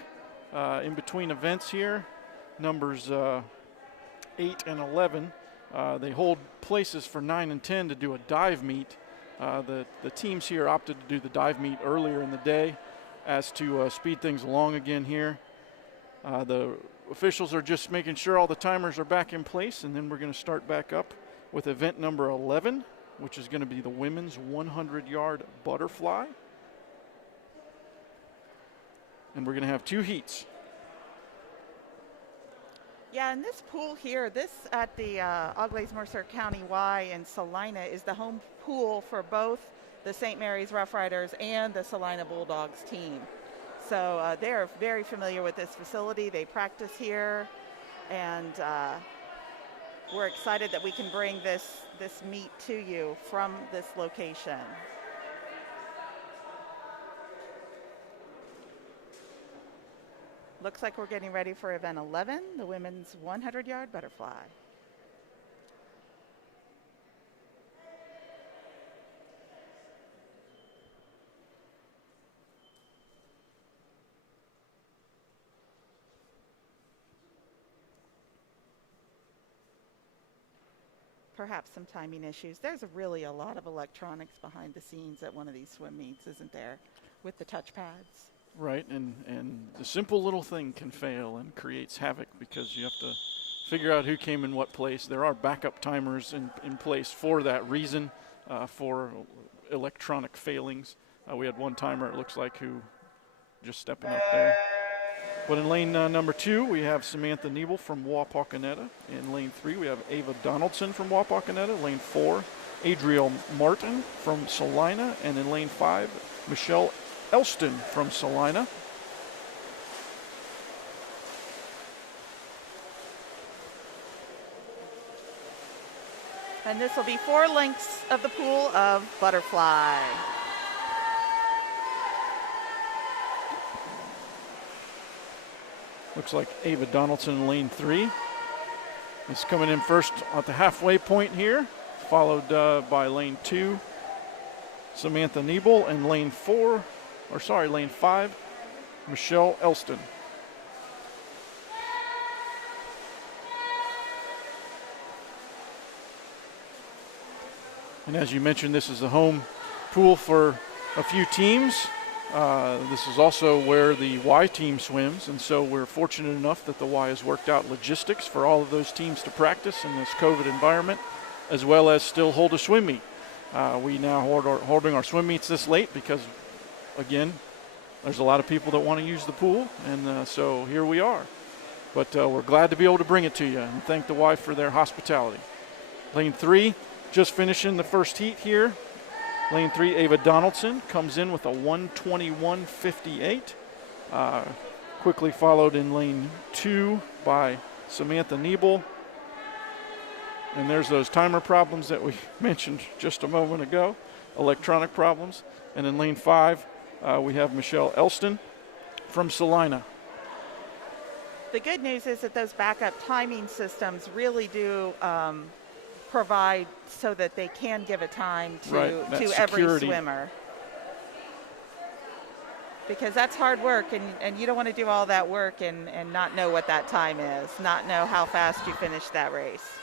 in between events here, numbers 8 and 11. They hold places for 9 and 10 to do a dive meet. The teams here opted to do the dive meet earlier in the day as to speed things along again here. The officials are just making sure all the timers are back in place, and then we're going to start back up with event number 11, which is going to be the women's 100-yard butterfly. And we're going to have 2 heats. Yeah, and this pool here, this at the Auglaize Mercer County Y in Celina is the home pool for both the St. Mary's Rough Riders and the Celina Bulldogs team. So they're very familiar with this facility. They practice here, and we're excited that we can bring this meet to you from this location. Looks like we're getting ready for event 11, the women's 100-yard butterfly. perhaps some timing issues. There's really a lot of electronics behind the scenes at one of these swim meets, isn't there, with the touch pads? Right, and the simple little thing can fail and creates havoc because you have to figure out who came in what place. There are backup timers in place for that reason, for electronic failings. We had one timer, it looks like, who just stepping up there. But in lane number 2, we have Samantha Nebel from Wapak. In lane 3, we have Ava Donaldson from Wapak. Lane 4, Adriel Martin from Celina. And in lane 5, Michelle Elston from Celina. And this will be 4 lengths of the pool of butterfly. Looks like Ava Donaldson in lane 3 is coming in first at the halfway point here, followed by lane 2, Samantha Nebel, and lane 5, Michelle Elston. And as you mentioned, this is the home pool for a few teams. This is also where the Y team swims, and so we're fortunate enough that the Y has worked out logistics for all of those teams to practice in this COVID environment, as well as still hold a swim meet. We now holding our swim meets this late because, again, there's a lot of people that want to use the pool, and so here we are. But we're glad to be able to bring it to you, and thank the Y for their hospitality. Lane 3, just finishing the first heat here. Lane 3, Ava Donaldson comes in with a 1:21.58. Quickly followed in lane 2 by Samantha Nebel. And there's those timer problems that we mentioned just a moment ago, electronic problems. And in lane 5, we have Michelle Elston from Celina. The good news is that those backup timing systems really do provide so that they can give a time to every swimmer. Because that's hard work, and you don't want to do all that work and not know what that time is, not know how fast you finish that race.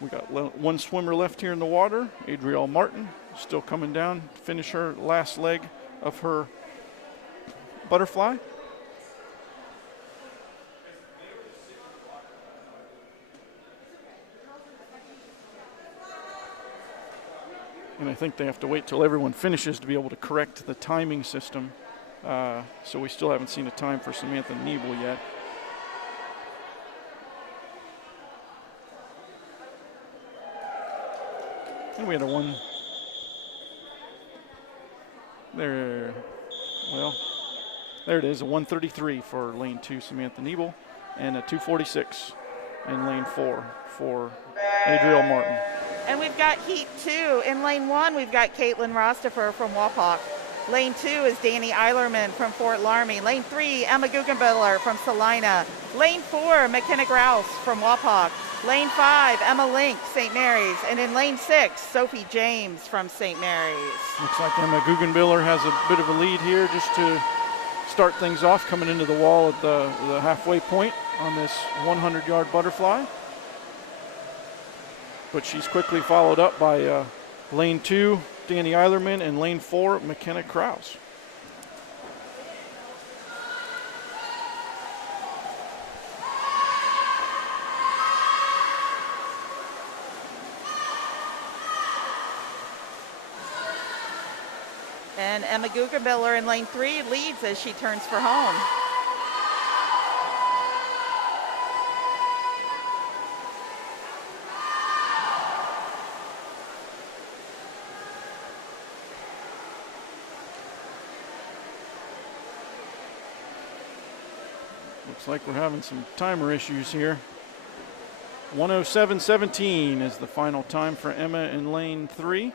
We got one swimmer left here in the water, Adriel Martin, still coming down to finish her last leg of her butterfly. And I think they have to wait till everyone finishes to be able to correct the timing system. So we still haven't seen a time for Samantha Nebel yet. And we had a one there. Well, there it is, a 1:33 for lane 2, Samantha Nebel, and a 2:46 in lane 4 for Adriel Martin. And we've got heat 2. In lane 1, we've got Caitlin Rostifer from Wapak. Lane 2 is Danny Eilerman from Fort Loramie. Lane 3, Emma Guggenbiller from Celina. Lane 4, McKenna Grouse from Wapak. Lane 5, Emma Link, St. Mary's. And in lane 6, Sophie James from St. Mary's. Looks like Emma Guggenbiller has a bit of a lead here just to start things off, coming into the wall at the halfway point on this 100-yard butterfly. But she's quickly followed up by lane 2, Danny Eilerman, and lane 4, McKenna Krause. And Emma Guggenbiller in lane 3 leads as she turns for home. Looks like we're having some timer issues here. 1:07.17 is the final time for Emma in lane 3,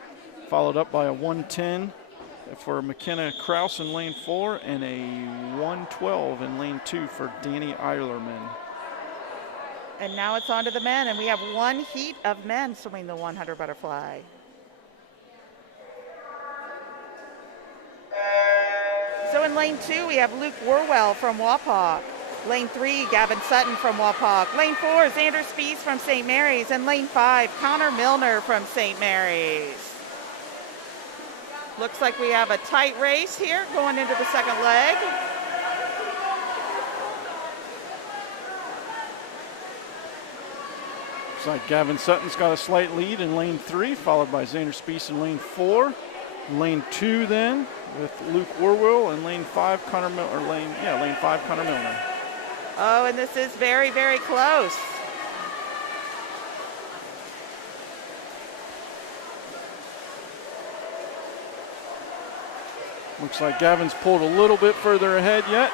followed up by a 1:10 for McKenna Krause in lane 4 and a 1:12 in lane 2 for Danny Eilerman. And now it's on to the men, and we have one heat of men swimming the 100 butterfly. in lane 2, we have Luke Warwell from Wapak. Lane 3, Gavin Sutton from Wapak. Lane 4, Xander Spees from St. Mary's. And lane 5, Connor Milner from St. Mary's. Looks like we have a tight race here going into the second leg. Looks like Gavin Sutton's got a slight lead in lane 3, followed by Xander Spees in lane 4. Lane 2 then with Luke Warwell, and lane 5 Connor Milner, lane 5 Connor Milner. Oh, and this is very, very close. Looks like Gavin's pulled a little bit further ahead yet.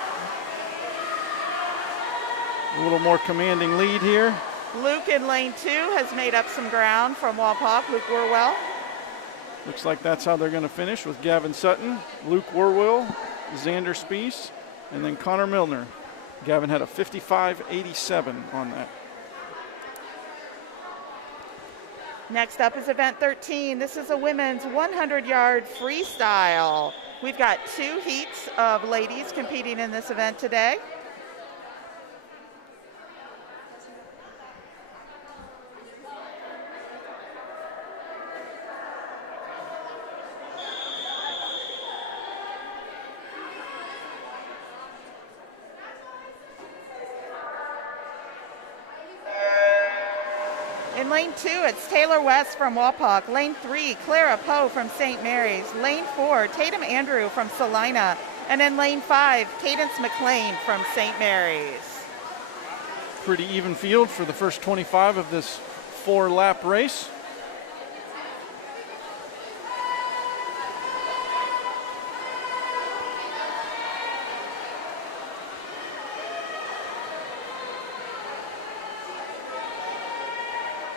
A little more commanding lead here. Luke in lane 2 has made up some ground from Wapak, Luke Warwell. Looks like that's how they're going to finish, with Gavin Sutton, Luke Warwell, Xander Spees, and then Connor Milner. Gavin had a 55.87 on that. Next up is event 13. This is a women's 100-yard freestyle. We've got 2 heats of ladies competing in this event today. In lane 2, it's Taylor West from Wapak. Lane 3, Clara Poe from St. Mary's. Lane 4, Tatum Andrew from Celina. And in lane 5, Cadence McLean from St. Mary's. Pretty even field for the first 25 of this 4-lap race.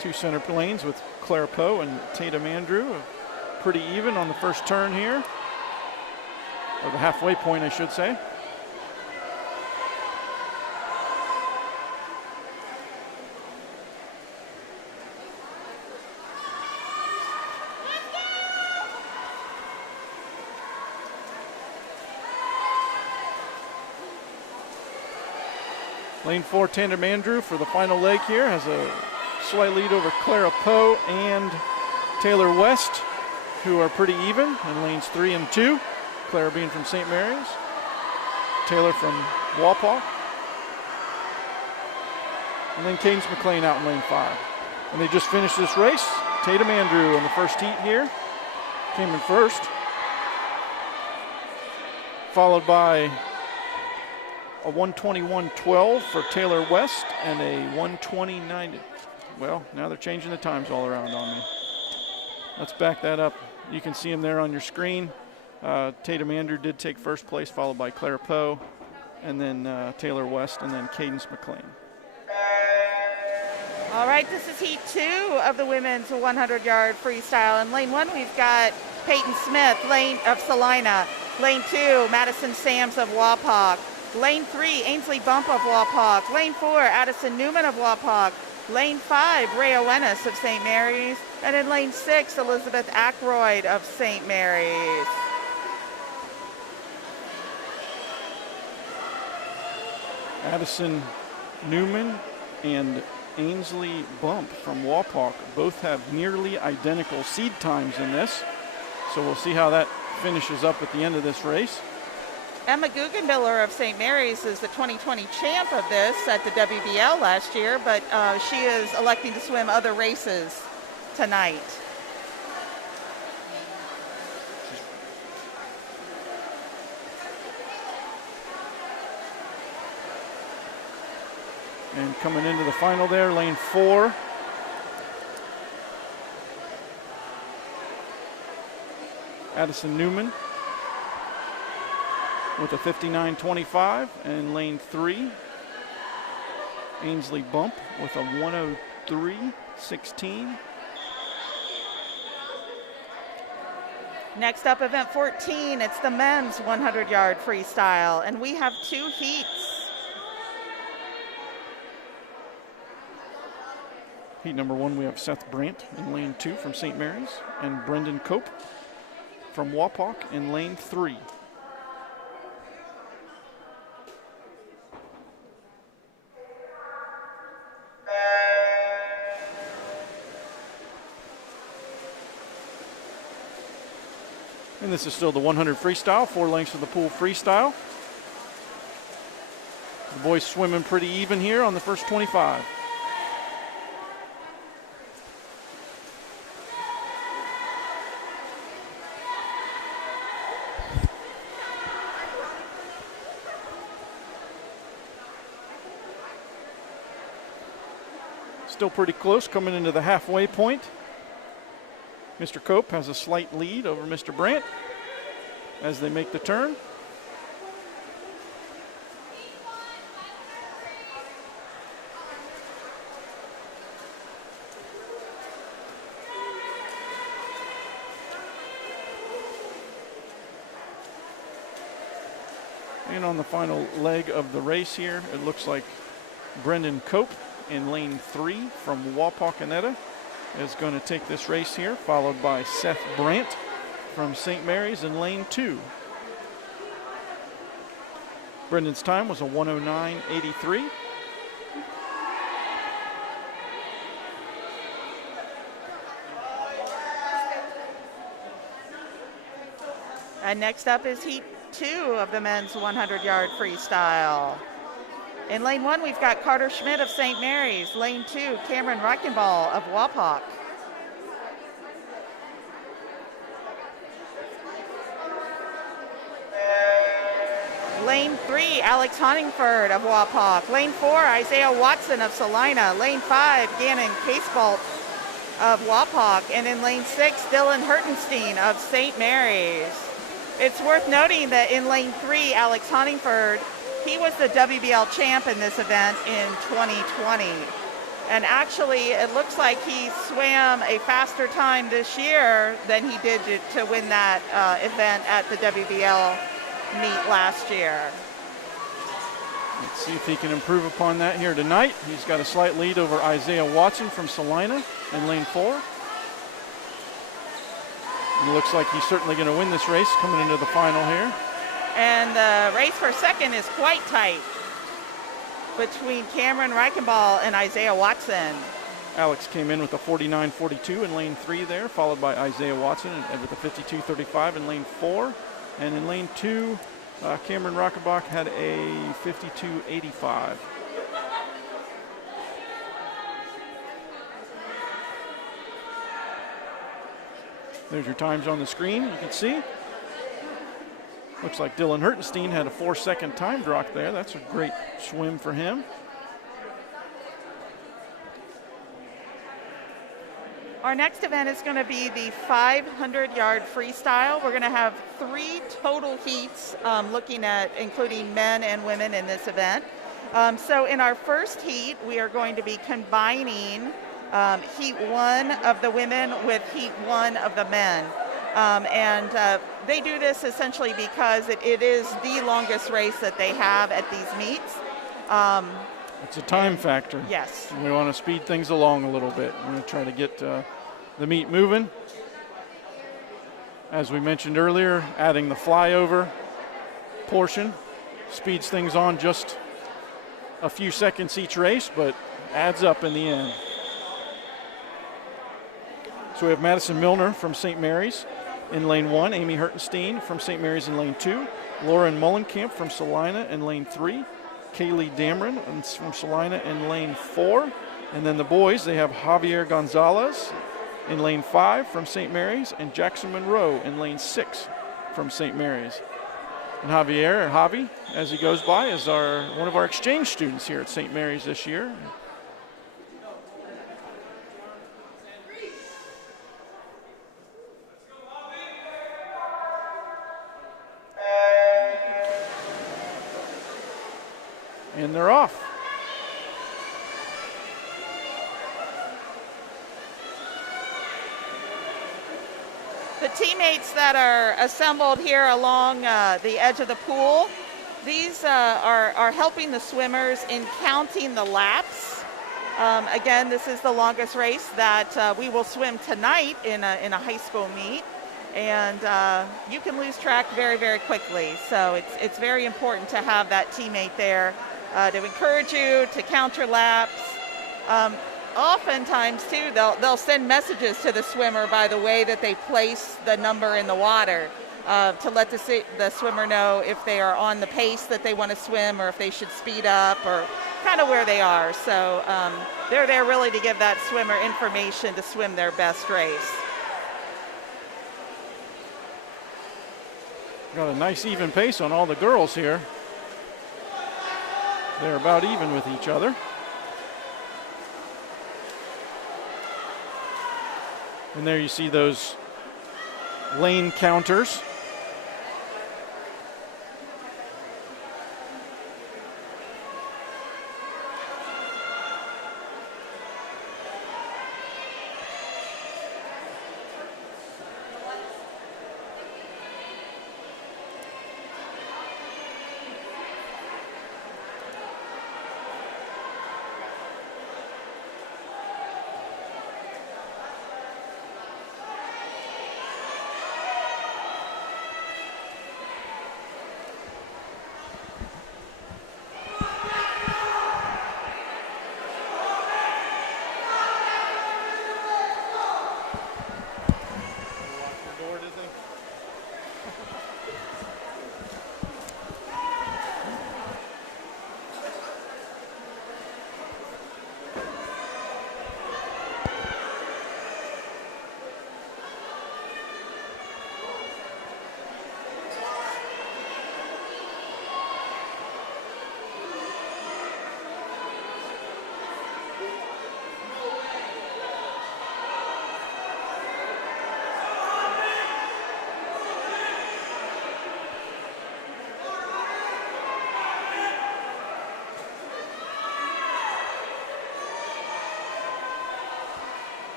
Two center lanes with Clara Poe and Tatum Andrew. Pretty even on the first turn here, or the halfway point, I should say. Lane 4, Tatum Andrew for the final leg here has a slight lead over Clara Poe and Taylor West, who are pretty even in lanes 3 and 2. Clara being from St. Mary's, Taylor from Wapak, and then Cadence McLean out in lane 5. And they just finished this race. Tatum Andrew in the first heat here came in first, followed by a 1:21.12 for Taylor West and a 1:20.90. Well, now they're changing the times all around on me. Let's back that up. You can see them there on your screen. Tatum Andrew did take first place, followed by Clara Poe, and then Taylor West, and then Cadence McLean. All right, this is heat 2 of the women's 100-yard freestyle. In lane 1, we've got Peyton Smith, lane of Celina. Lane 2, Madison Sams of Wapak. Lane 3, Ainsley Bump of Wapak. Lane 4, Addison Newman of Wapak. Lane 5, Ray Owenis of St. Mary's. And in lane 6, Elizabeth Ackroyd of St. Mary's. Addison Newman and Ainsley Bump from Wapak both have nearly identical seed times in this. So we'll see how that finishes up at the end of this race. Emma Guggenbiller of St. Mary's is the 2020 champ of this at the WBL last year, but she is electing to swim other races tonight. And coming into the final there, lane 4. Addison Newman with a 59.25, and lane 3, Ainsley Bump with a 1:03.16. Next up, event 14, it's the men's 100-yard freestyle, and we have 2 heats. Heat number 1, we have Seth Brandt in lane 2 from St. Mary's, and Brendan Cope from Wapak in lane 3. And this is still the 100 freestyle, 4 lengths of the pool freestyle. The boys swimming pretty even here on the first 25. Still pretty close coming into the halfway point. Mr. Cope has a slight lead over Mr. Brandt as they make the turn. And on the final leg of the race here, it looks like Brendan Cope in lane 3 from Wapak is going to take this race here, followed by Seth Brandt from St. Mary's in lane 2. Brendan's time was a 1:09.83. And next up is heat 2 of the men's 100-yard freestyle. In lane 1, we've got Carter Schmidt of St. Mary's. Lane 2, Cameron Reichenball of Wapak. Lane 3, Alex Honingford of Wapak. Lane 4, Isaiah Watson of Celina. Lane 5, Gannon Casebolt of Wapak. And in lane 6, Dylan Hertenstein of St. Mary's. It's worth noting that in lane 3, Alex Honingford, he was the WBL champ in this event in 2020. And actually, it looks like he swam a faster time this year than he did to win that event at the WBL meet last year. Let's see if he can improve upon that here tonight. He's got a slight lead over Isaiah Watson from Celina in lane 4. It looks like he's certainly going to win this race coming into the final here. And the race for second is quite tight between Cameron Reichenball and Isaiah Watson. Alex came in with a 49.42 in lane 3 there, followed by Isaiah Watson and with a 52.35 in lane 4. And in lane 2, Cameron Reichenbach had a 52.85. There's your times on the screen, you can see. Looks like Dylan Hertenstein had a 4-second time drop there. That's a great swim for him. Our next event is going to be the 500-yard freestyle. We're going to have 3 total heats looking at including men and women in this event. So in our first heat, we are going to be combining heat 1 of the women with heat 1 of the men. They do this essentially because it is the longest race that they have at these meets. It's a time factor. Yes. We want to speed things along a little bit. We're going to try to get the meet moving. As we mentioned earlier, adding the flyover portion speeds things on just a few seconds each race, but adds up in the end. So we have Madison Milner from St. Mary's in lane 1, Amy Hertenstein from St. Mary's in lane 2, Lauren Mullenkamp from Celina in lane 3, Kaylee Dameron from Celina in lane 4, and then the boys, they have Javier Gonzalez in lane 5 from St. Mary's and Jackson Monroe in lane 6 from St. Mary's. And Javier, or Javi, as he goes by, is one of our exchange students here at St. Mary's this year. And they're off. The teammates that are assembled here along the edge of the pool, these are helping the swimmers in counting the laps. Again, this is the longest race that we will swim tonight in a high school meet. And you can lose track very, very quickly. So it's very important to have that teammate there to encourage you, to count your laps. Oftentimes, too, they'll send messages to the swimmer by the way that they place the number in the water. to let the swimmer know if they are on the pace that they want to swim or if they should speed up or kind of where they are. So they're there really to give that swimmer information to swim their best race. Got a nice even pace on all the girls here. They're about even with each other. And there you see those lane counters.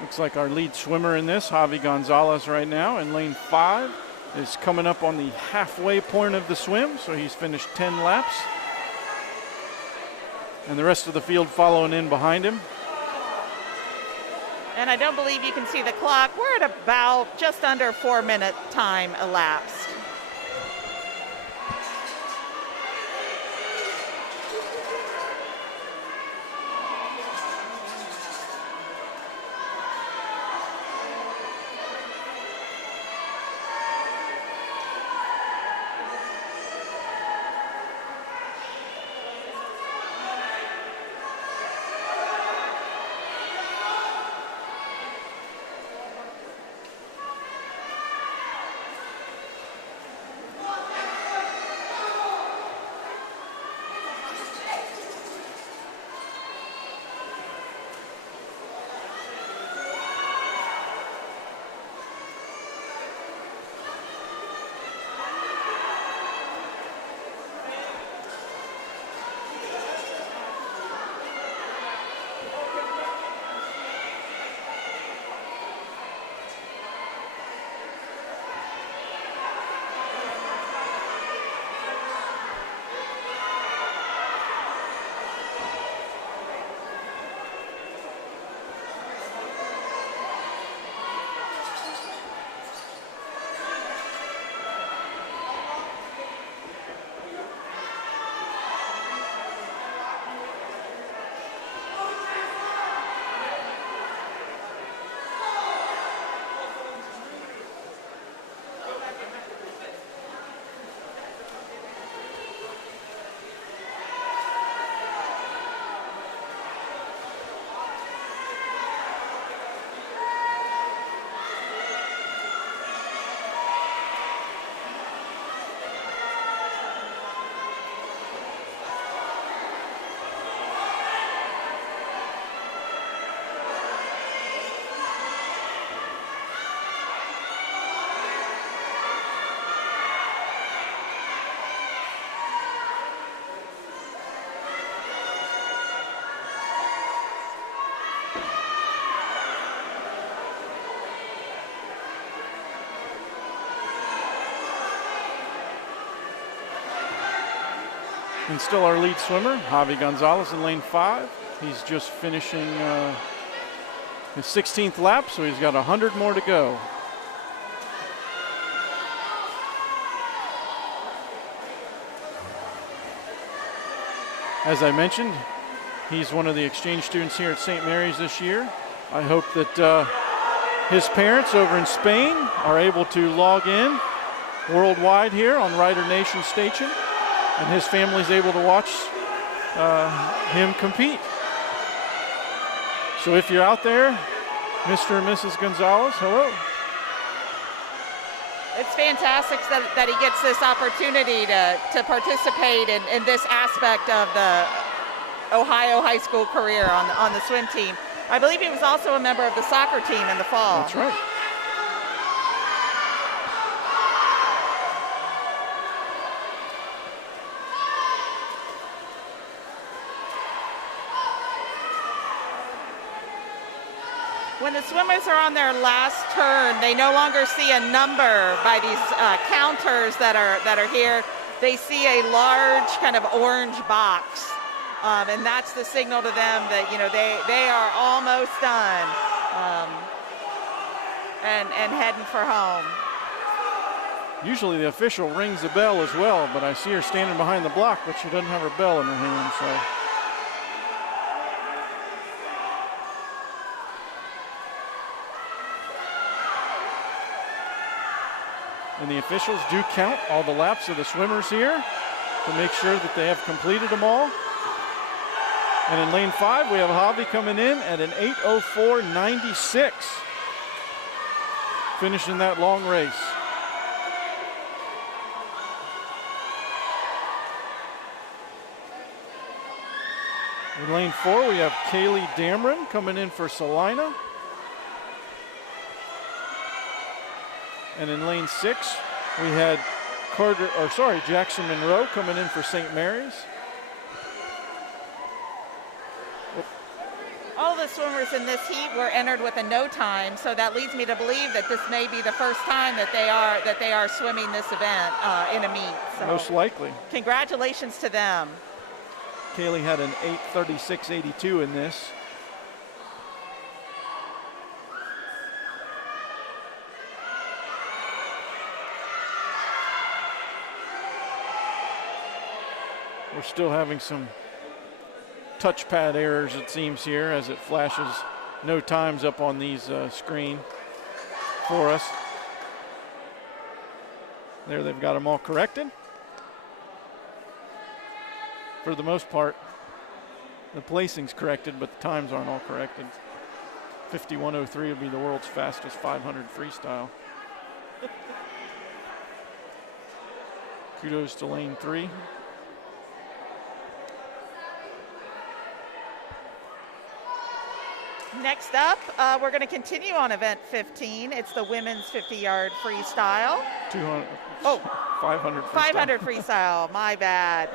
Looks like our lead swimmer in this, Javi Gonzalez, right now in lane 5, is coming up on the halfway point of the swim, so he's finished 10 laps. And the rest of the field following in behind him. And I don't believe you can see the clock. We're at about just under 4-minute time elapsed. And still our lead swimmer, Javi Gonzalez in lane 5. He's just finishing his 16th lap, so he's got 100 more to go. As I mentioned, he's one of the exchange students here at St. Mary's this year. I hope that his parents over in Spain are able to log in worldwide here on Rider Nation Station, and his family's able to watch him compete. So if you're out there, Mr. and Mrs. Gonzalez, hello. It's fantastic that he gets this opportunity to participate in this aspect of the Ohio high school career on the swim team. I believe he was also a member of the soccer team in the fall. That's right. When the swimmers are on their last turn, they no longer see a number by these counters that are here. They see a large kind of orange box, and that's the signal to them that they are almost done and heading for home. Usually the official rings the bell as well, but I see her standing behind the block, but she doesn't have her bell in her hand. So. And the officials do count all the laps of the swimmers here to make sure that they have completed them all. And in lane 5, we have Javi coming in at an 8:04.96, finishing that long race. In lane 4, we have Kaylee Dameron coming in for Celina. And in lane 6, we had Jackson Monroe coming in for St. Mary's. All the swimmers in this heat were entered with a no time, so that leads me to believe that this may be the first time that they are swimming this event in a meet. So most likely. Congratulations to them. Kaylee had an 8:36.82 in this. We're still having some touchpad errors, it seems, here as it flashes no times up on these screen for us. There, they've got them all corrected. For the most part, the placing's corrected, but the times aren't all corrected. 51:03 will be the world's fastest 500 freestyle. Kudos to lane 3. Next up, we're going to continue on event 15. It's the women's 50-yard freestyle. 500 freestyle. 500 freestyle, my bad.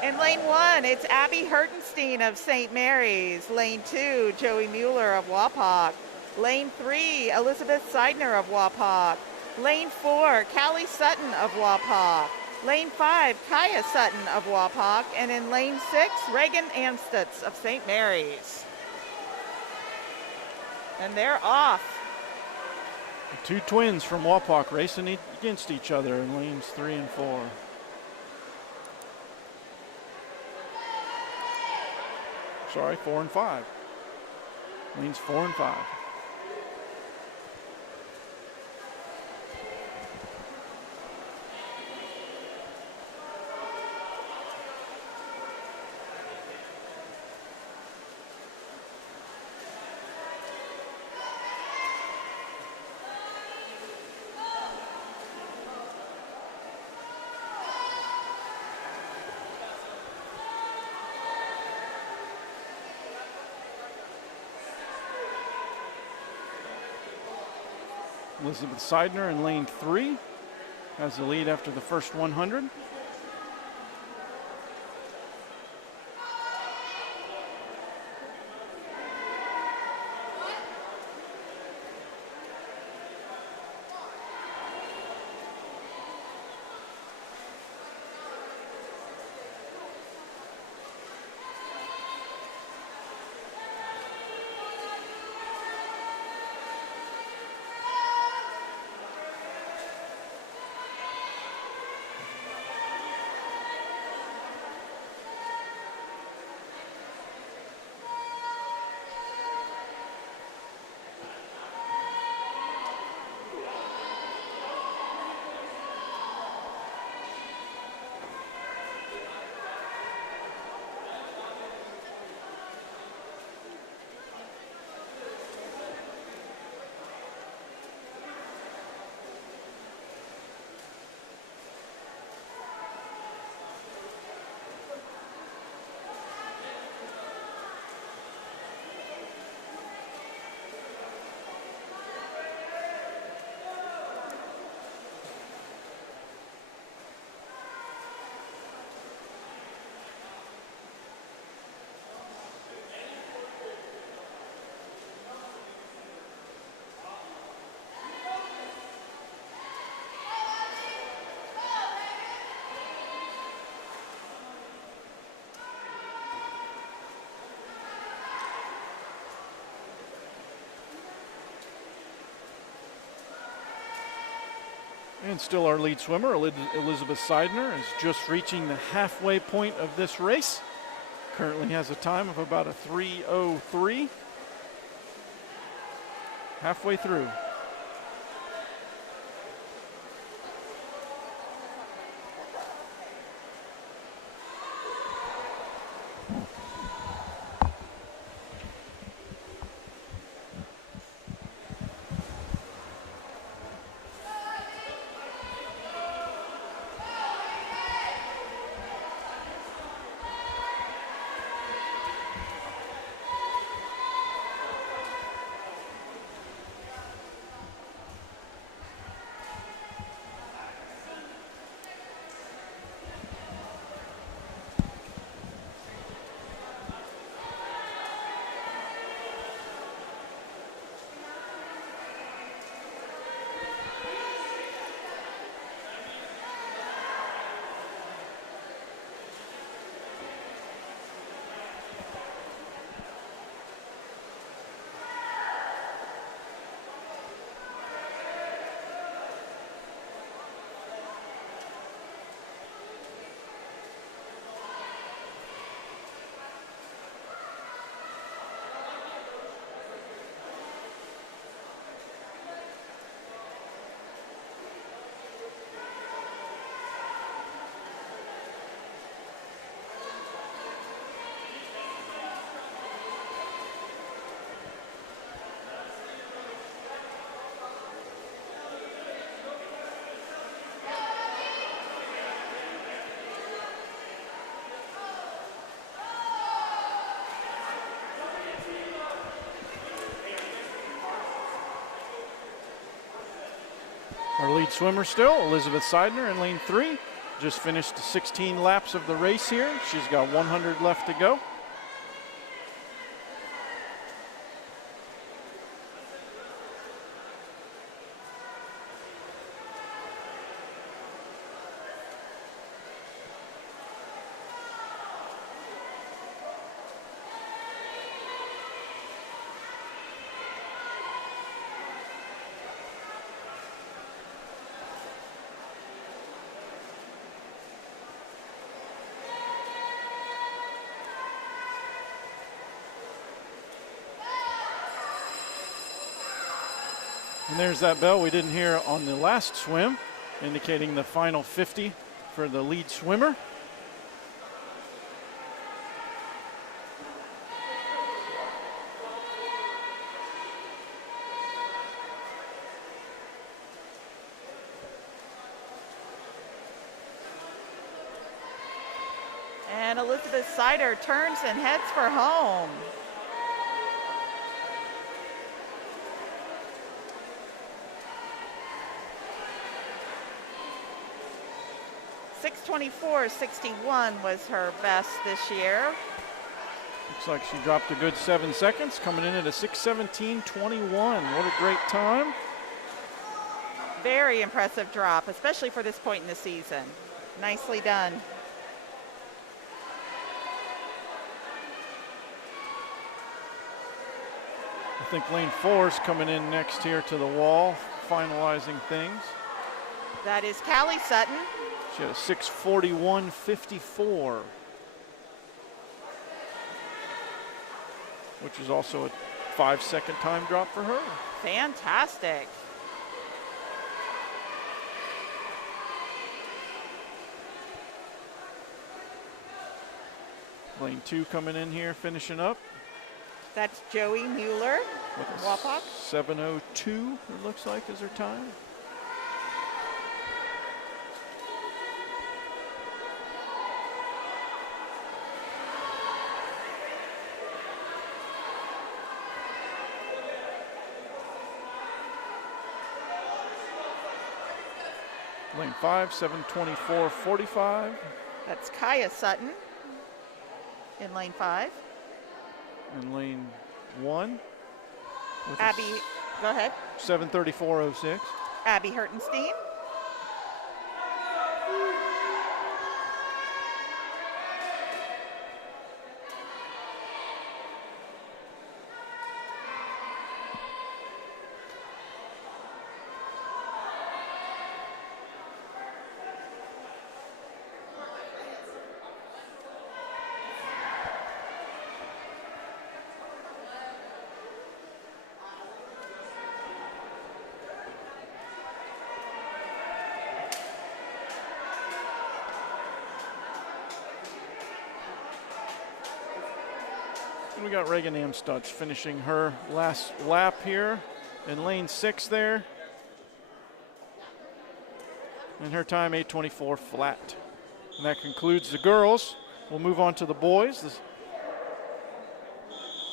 In lane 1, it's Abby Hertenstein of St. Mary's. Lane 2, Joey Mueller of Wapak. Lane 3, Elizabeth Seidner of Wapak. Lane 4, Callie Sutton of Wapak. Lane 5, Kaya Sutton of Wapak. And in lane 6, Reagan Amstutz of St. Mary's. And they're off. The two twins from Wapak racing against each other in lanes 3 and 4. Sorry, 4 and 5. Lanes 4 and 5. Elizabeth Seidner in lane 3 has the lead after the first 100. And still our lead swimmer, Elizabeth Seidner, is just reaching the halfway point of this race. Currently has a time of about a 3:03. Halfway through. Our lead swimmer still, Elizabeth Seidner in lane 3. Just finished 16 laps of the race here. She's got 100 left to go. And there's that bell we didn't hear on the last swim, indicating the final 50 for the lead swimmer. And Elizabeth Seidner turns and heads for home. .6:24.61 was her best this year. Looks like she dropped a good 7 seconds, coming in at a 6:17.21. What a great time. Very impressive drop, especially for this point in the season. Nicely done. I think lane 4 is coming in next here to the wall, finalizing things. That is Callie Sutton. She had a 6:41.54, which is also a 5-second time drop for her. Fantastic. Lane 2 coming in here, finishing up. That's Joey Mueller, Wapak. 7:02, it looks like, is her time. Lane 5, 7:24.45. That's Kaya Sutton in lane 5. And lane 1. Abby, go ahead. 7:34.06. Abby Hertenstein. we got Reagan Amstutz finishing her last lap here in lane 6 there. And her time 8:24 flat. And that concludes the girls. We'll move on to the boys.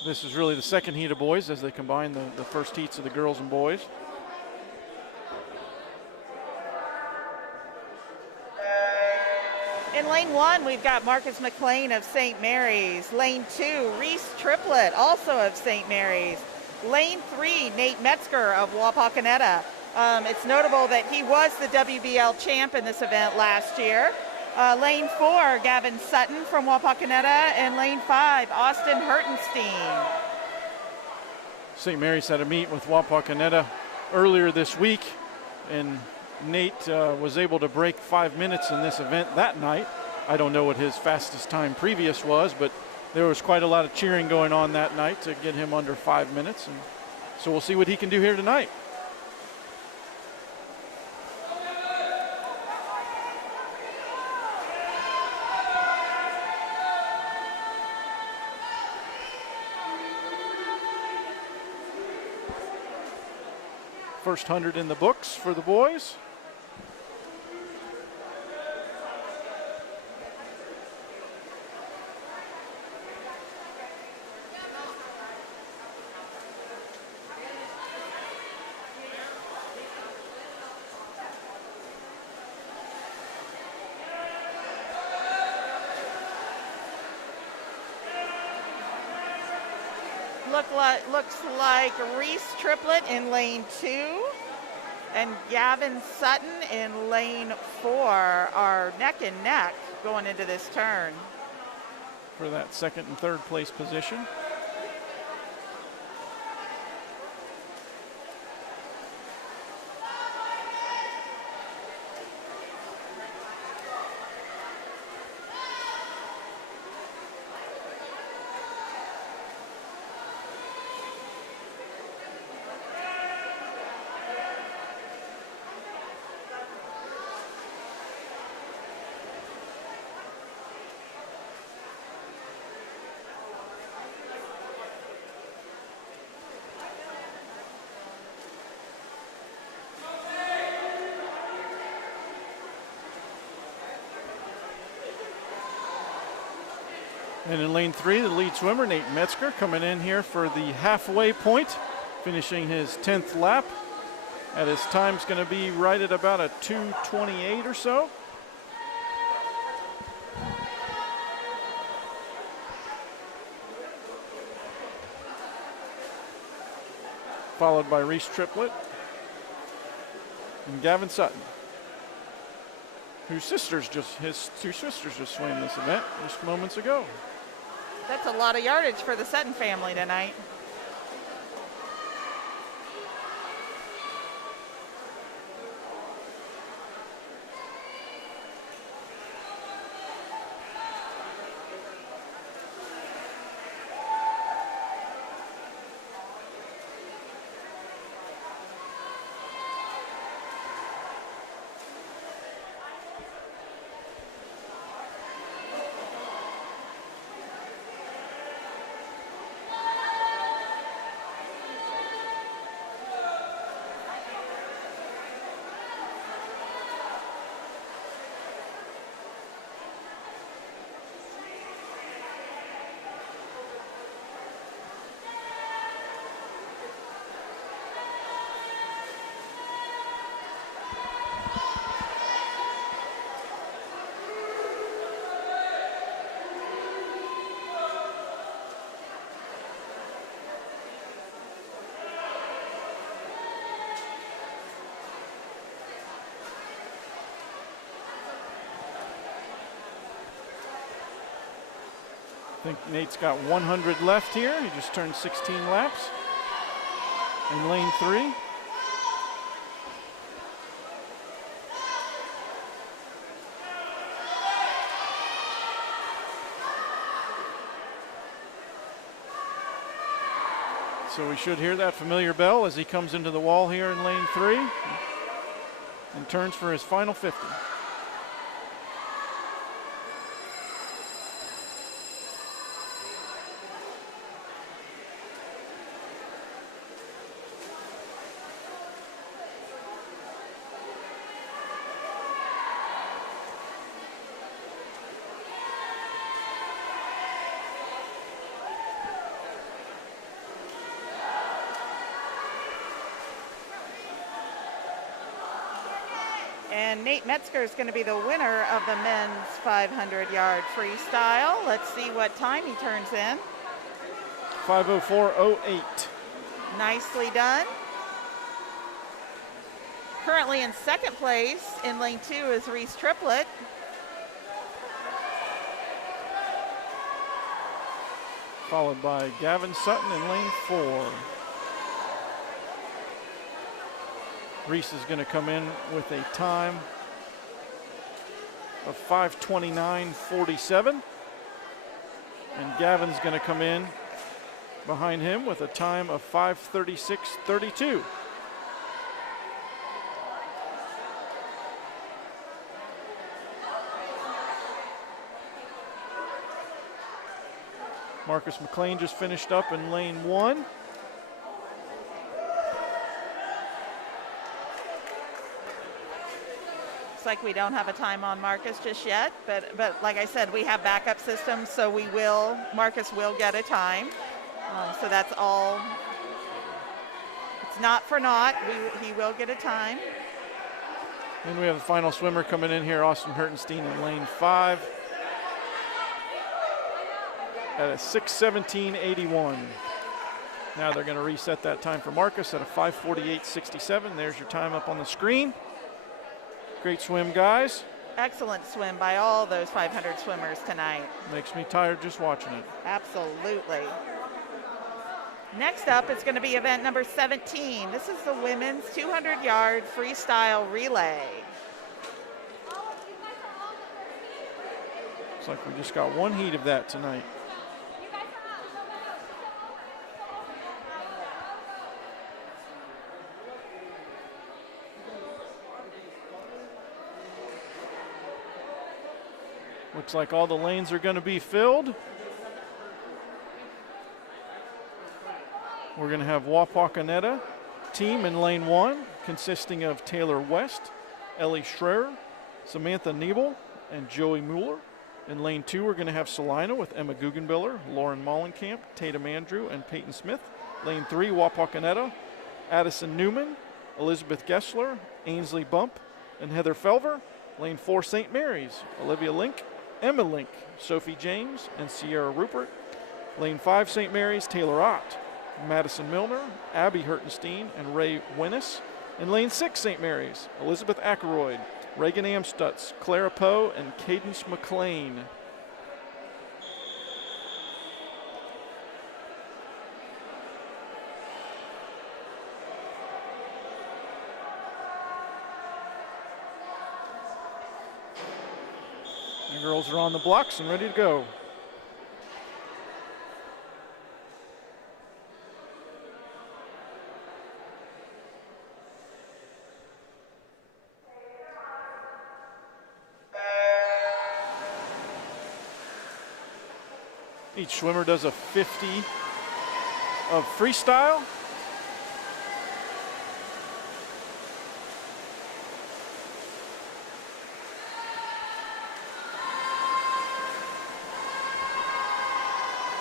This is really the second heat of boys as they combine the first heats of the girls and boys. In lane 1, we've got Marcus McLean of St. Mary's. Lane 2, Reese Triplett, also of St. Mary's. Lane 3, Nate Metzger of Wapak. It's notable that he was the WBL champ in this event last year. Lane 4, Gavin Sutton from Wapak. And lane 5, Austin Hertenstein. St. Mary's had a meet with Wapak earlier this week, and Nate was able to break 5 minutes in this event that night. I don't know what his fastest time previous was, but there was quite a lot of cheering going on that night to get him under 5 minutes. And so we'll see what he can do here tonight. First 100 in the books for the boys. Looks like Reese Triplett in lane 2 and Gavin Sutton in lane 4 are neck and neck going into this turn. For that second and third place position. And in lane 3, the lead swimmer, Nate Metzger, coming in here for the halfway point, finishing his 10th lap. And his time's going to be right at about a 2:28 or so. Followed by Reese Triplett and Gavin Sutton, his two sisters just swam this event just moments ago. That's a lot of yardage for the Sutton family tonight. I think Nate's got 100 left here. He just turned 16 laps in lane 3. So we should hear that familiar bell as he comes into the wall here in lane 3 and turns for his final 50. And Nate Metzger is going to be the winner of the men's 500-yard freestyle. Let's see what time he turns in. 5:04.08. Nicely done. Currently in second place in lane 2 is Reese Triplett. Followed by Gavin Sutton in lane 4. Reese is going to come in with a time of 5:29.47. And Gavin's going to come in behind him with a time of 5:36.32. Marcus McLean just finished up in lane 1. Looks like we don't have a time on Marcus just yet, but like I said, we have backup systems, so Marcus will get a time. So that's all. It's not for naught. He will get a time. And we have the final swimmer coming in here, Austin Hertenstein in lane 5 at a 6:17.81. Now they're going to reset that time for Marcus at a 5:48.67. There's your time up on the screen. Great swim, guys. Excellent swim by all those 500 swimmers tonight. Makes me tired just watching it. Absolutely. Next up, it's going to be event number 17. This is the women's 200-yard freestyle relay. Looks like we just got one heat of that tonight. Looks like all the lanes are going to be filled. We're going to have Wapak team in lane 1, consisting of Taylor West, Ellie Schreier, Samantha Niebel, and Joey Mueller. In lane 2, we're going to have Celina with Emma Guggenbiller, Lauren Mollenkamp, Tatum Andrew, and Peyton Smith. Lane 3, Wapak Addison Newman, Elizabeth Gessler, Ainsley Bump, and Heather Felver. Lane 4, St. Mary's, Olivia Link, Emma Link, Sophie James, and Sierra Rupert. Lane 5, St. Mary's, Taylor Ott, Madison Milner, Abby Hertenstein, and Ray Winnis. In lane 6, St. Mary's, Elizabeth Ackroyd, Reagan Amstutz, Clara Poe, and Cadence McLean. The girls are on the blocks and ready to go. Each swimmer does a 50 of freestyle.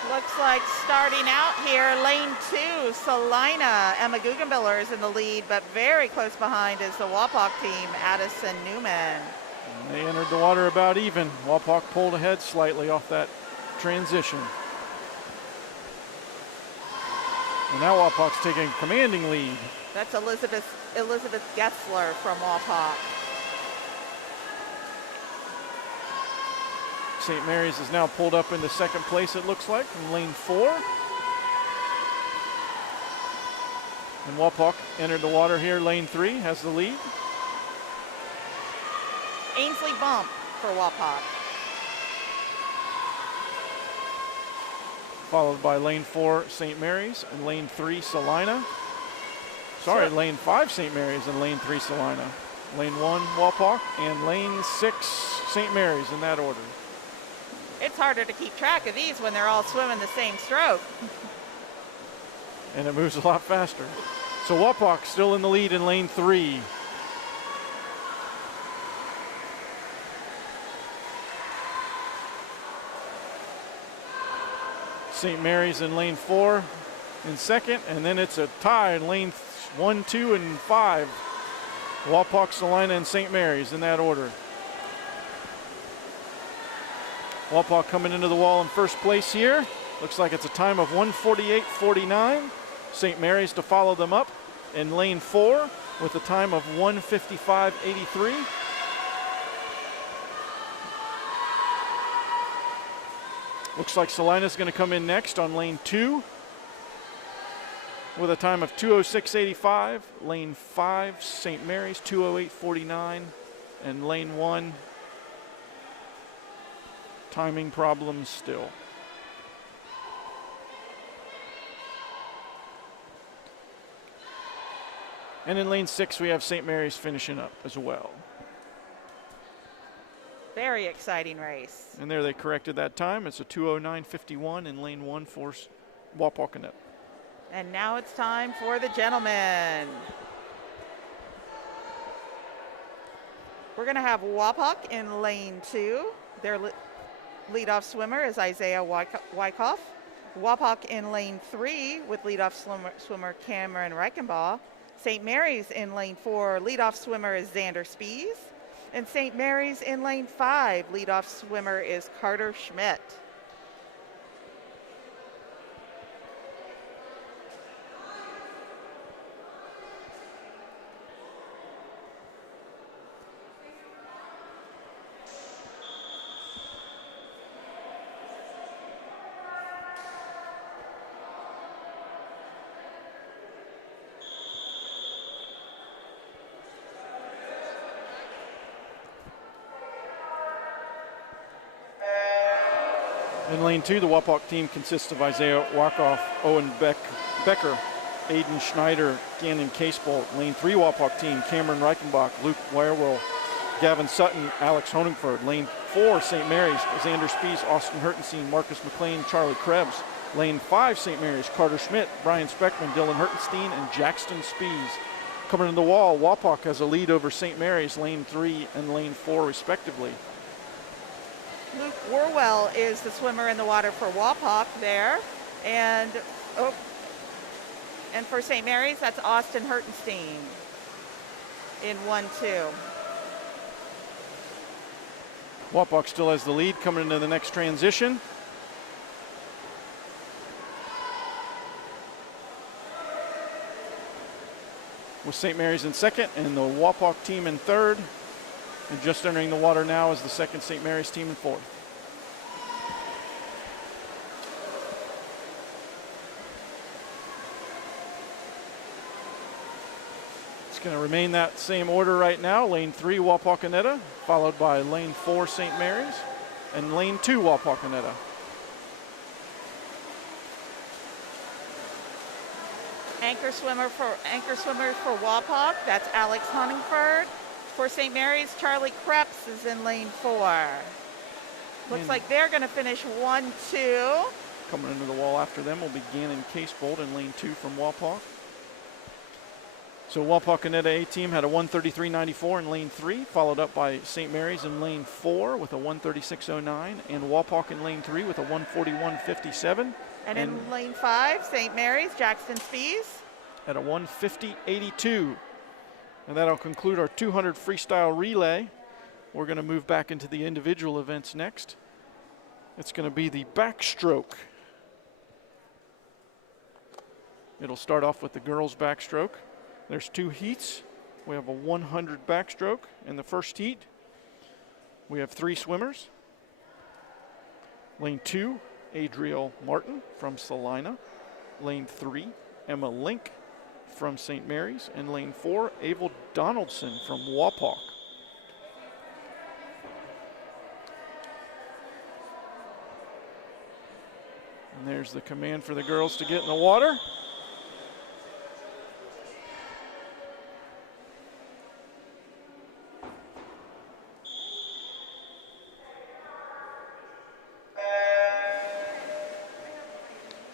Looks like starting out here, lane 2, Celina. Emma Guggenbiller is in the lead, but very close behind is the Wapak team, Addison Newman. And they entered the water about even. Wapak pulled ahead slightly off that transition. And now Wapak's taking a commanding lead. That's Elizabeth Gessler from Wapak. St. Mary's is now pulled up into second place, it looks like, from lane 4. And Wapak entered the water here, lane 3, has the lead. Ainsley Bump for Wapak. Followed by lane 4, St. Mary's, and lane 3, Celina. Sorry, lane 5, St. Mary's, and lane 3, Celina. Lane 1, Wapak, and lane 6, St. Mary's, in that order. It's harder to keep track of these when they're all swimming the same stroke. And it moves a lot faster. So Wapak still in the lead in lane 3. St. Mary's in lane 4 in second, and then it's a tie in lane 1, 2, and 5. Wapak, Celina, and St. Mary's in that order. Wapak coming into the wall in first place here. Looks like it's a time of 1:48.49. St. Mary's to follow them up in lane 4 with a time of 1:55.83. Looks like Celina's going to come in next on lane 2 with a time of 2:06.85. Lane 5, St. Mary's, 2:08.49. And lane 1, timing problems still. And in lane 6, we have St. Mary's finishing up as well. Very exciting race. And there they corrected that time. It's a 2:09.51 in lane 1 for Wapak. And now it's time for the gentlemen. We're going to have Wapak in lane 2. Their leadoff swimmer is Isaiah Wyckoff. Wapak in lane 3 with leadoff swimmer Cameron Reichenbaugh. St. Mary's in lane 4, leadoff swimmer is Xander Spies. And St. Mary's in lane 5, leadoff swimmer is Carter Schmidt. In lane 2, the Wapak team consists of Isaiah Wyckoff, Owen Becker, Aiden Schneider, Gannon Casebolt. Lane 3, Wapak team, Cameron Reichenbach, Luke Werewell, Gavin Sutton, Alex Honingford. Lane 4, St. Mary's, Xander Spies, Austin Hertenstein, Marcus McLean, Charlie Krebs. Lane 5, St. Mary's, Carter Schmidt, Brian Speckman, Dylan Hertenstein, and Jackson Spies. Coming in the wall, Wapak has a lead over St. Mary's, lane 3 and lane 4 respectively. Luke Werwell is the swimmer in the water for Wapak there. And for St. Mary's, that's Austin Hertenstein in 1-2. Wapak still has the lead coming into the next transition. With St. Mary's in second and the Wapak team in third. And just entering the water now is the second St. Mary's team in fourth. It's going to remain that same order right now. Lane 3, Wapakoneta, followed by lane 4, St. Mary's, and lane 2, Wapakoneta. Anchor swimmer for Wapak, that's Alex Honingford. For St. Mary's, Charlie Krebs is in lane 4. Looks like they're going to finish 1-2. Coming into the wall after them will be Gannon Casebolt in lane 2 from Wapak. So Wapakoneta A team had a 1:33.94 in lane 3, followed up by St. Mary's in lane 4 with a 1:36.09, and Wapak in lane 3 with a 1:41.57. And in lane 5, St. Mary's, Jackson Spies at a 1:50.82. And that'll conclude our 200 freestyle relay. We're going to move back into the individual events next. It's going to be the backstroke. It'll start off with the girls' backstroke. There's 2 heats. We have a 100 backstroke in the first heat. We have 3 swimmers. Lane 2, Adriel Martin from Celina. Lane 3, Emma Link from St. Mary's, and lane 4, Abel Donaldson from Wapak. And there's the command for the girls to get in the water.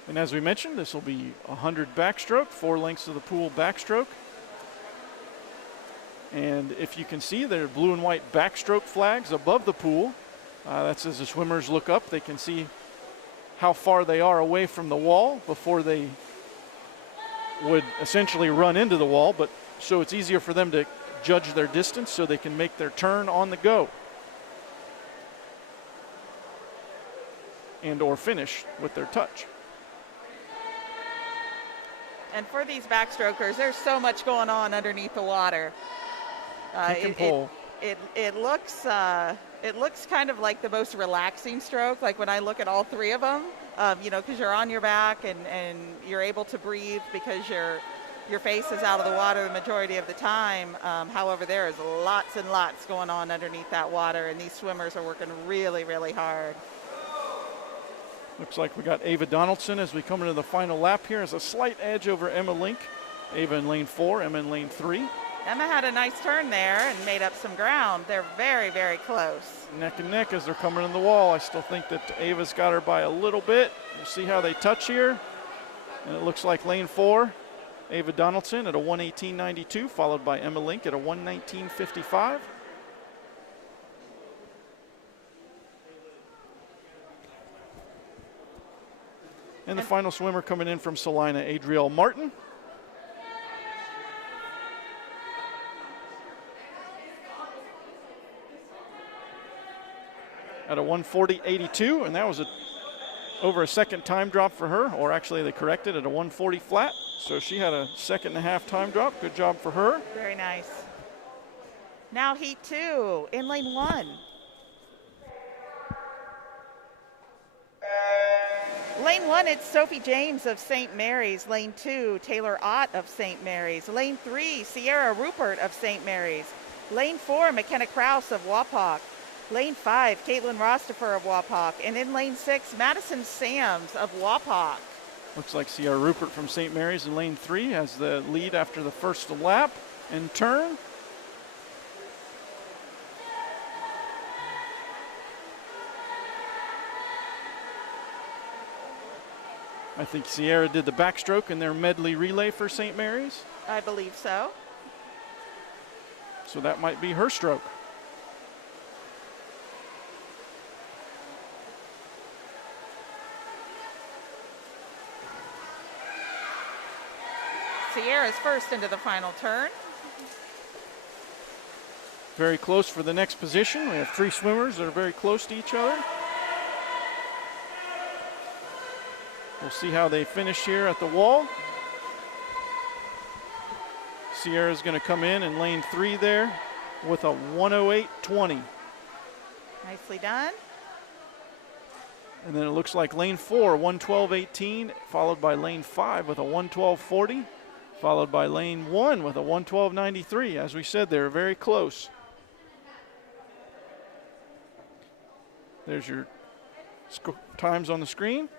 And as we mentioned, this will be 100 backstroke, 4 lengths of the pool backstroke. And if you can see, there are blue and white backstroke flags above the pool. That's as the swimmers look up, they can see how far they are away from the wall before they would essentially run into the wall, but so it's easier for them to judge their distance so they can make their turn on the go and or finish with their touch. And for these backstrokers, there's so much going on underneath the water. Kick and pull. It looks kind of like the most relaxing stroke. Like when I look at all three of them, because you're on your back and you're able to breathe because your face is out of the water the majority of the time. However, there is lots and lots going on underneath that water, and these swimmers are working really, really hard. Looks like we got Ava Donaldson as we come into the final lap here as a slight edge over Emma Link. Ava in lane 4, Emma in lane 3. Emma had a nice turn there and made up some ground. They're very, very close. Neck and neck as they're coming in the wall. I still think that Ava's got her by a little bit. We'll see how they touch here. And it looks like lane 4, Ava Donaldson at a 1:18.92, followed by Emma Link at a 1:19.55. And the final swimmer coming in from Celina, Adrielle Martin. At a 1:40.82, and that was over a second time drop for her, or actually they corrected at a 1:40 flat. So she had a 1.5 time drop. Good job for her. Very nice. Now heat 2 in lane 1. Lane 1, it's Sophie James of St. Mary's. Lane 2, Taylor Ott of St. Mary's. Lane 3, Sierra Rupert of St. Mary's. Lane 4, McKenna Krause of Wapak. Lane 5, Caitlin Rostifer of Wapak. And in lane 6, Madison Sams of Wapak. Looks like Sierra Rupert from St. Mary's in lane 3 has the lead after the first lap and turn. I think Sierra did the backstroke in their medley relay for St. Mary's. I believe so. So that might be her stroke. Sierra's first into the final turn. Very close for the next position. We have 3 swimmers that are very close to each other. We'll see how they finish here at the wall. Sierra's going to come in lane 3 there with a 1:08.20. Nicely done. And then it looks like lane 4, 1:12.18, followed by lane 5 with a 1:12.40, followed by lane 1 with a 1:12.93. As we said, they're very close. There's your times on the screen.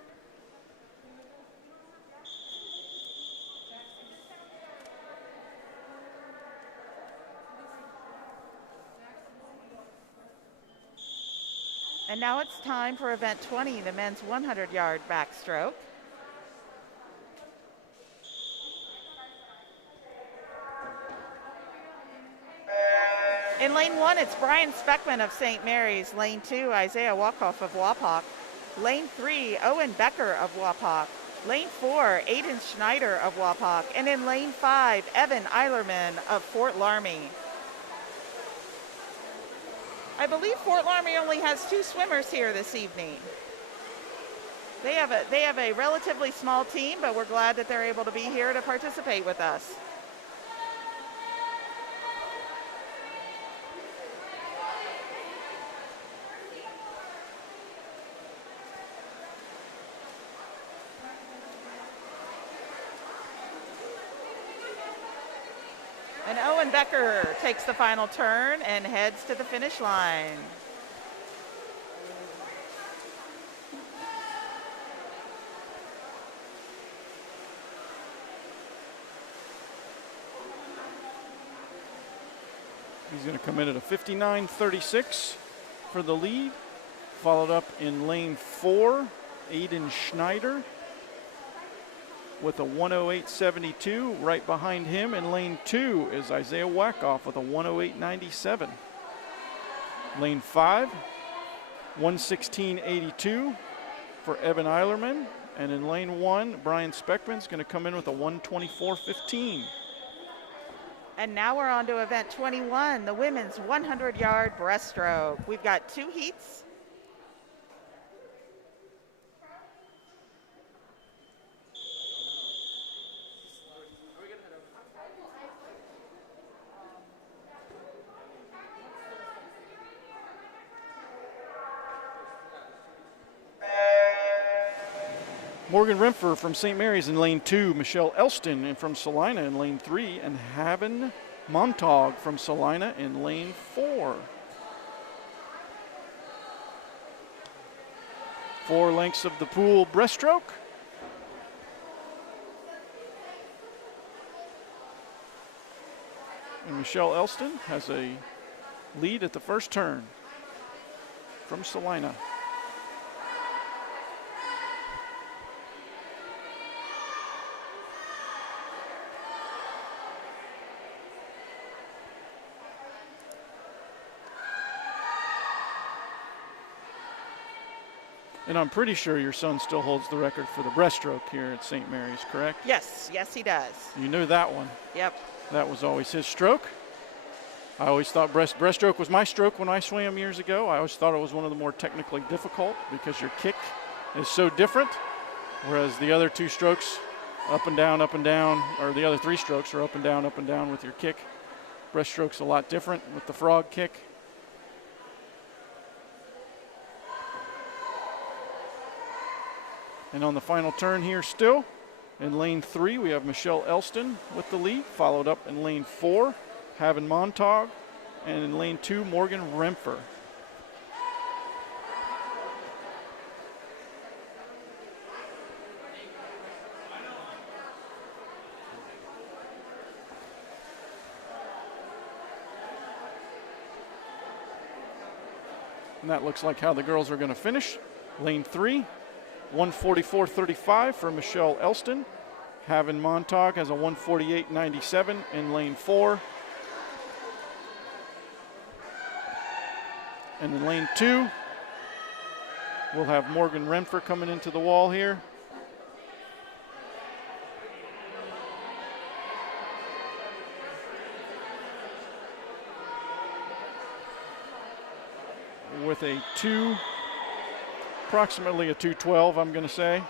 And now it's time for event 20, the men's 100-yard backstroke. In lane 1, it's Brian Speckman of St. Mary's. Lane 2, Isaiah Wakoff of Wapak. Lane 3, Owen Becker of Wapak. Lane 4, Aiden Schneider of Wapak. And in lane 5, Evan Eilerman of Fort Loramie. I believe Fort Loramie only has 2 swimmers here this evening. They have a relatively small team, but we're glad that they're able to be here to participate with us. And Owen Becker takes the final turn and heads to the finish line. He's going to come in at a 59.36 for the lead, followed up in lane 4, Aiden Schneider with a 1:08.72. Right behind him in lane 2 is Isaiah Wakoff with a 1:08.97. Lane 5, 1:16.82 for Evan Eilerman. And in lane 1, Brian Speckman's going to come in with a 1:24.15. And now we're on to event 21, the women's 100-yard breaststroke. We've got 2 heats. Morgan Renfer from St. Mary's in lane 2, Michelle Elston and from Celina in lane 3, and Haven Montag from Celina in lane 4. 4 lengths of the pool breaststroke. And Michelle Elston has a lead at the first turn from Celina. And I'm pretty sure your son still holds the record for the breaststroke here at St. Mary's, correct? Yes, yes he does. You knew that one. Yep. That was always his stroke. I always thought breaststroke was my stroke when I swam years ago. I always thought it was one of the more technically difficult because your kick is so different, whereas the other 2 strokes, up and down, or the other 3 strokes are up and down with your kick. Breaststroke's a lot different with the frog kick. And on the final turn here still, in lane 3, we have Michelle Elston with the lead, followed up in lane 4, Haven Montag, and in lane 2, Morgan Renfer. And that looks like how the girls are going to finish. Lane 3. 144.35 for Michelle Elston. Haven Montag has a 148.97 in lane 4. And in lane 2, we'll have Morgan Renfer coming into the wall here. With a approximately a 2:12, I'm going to say.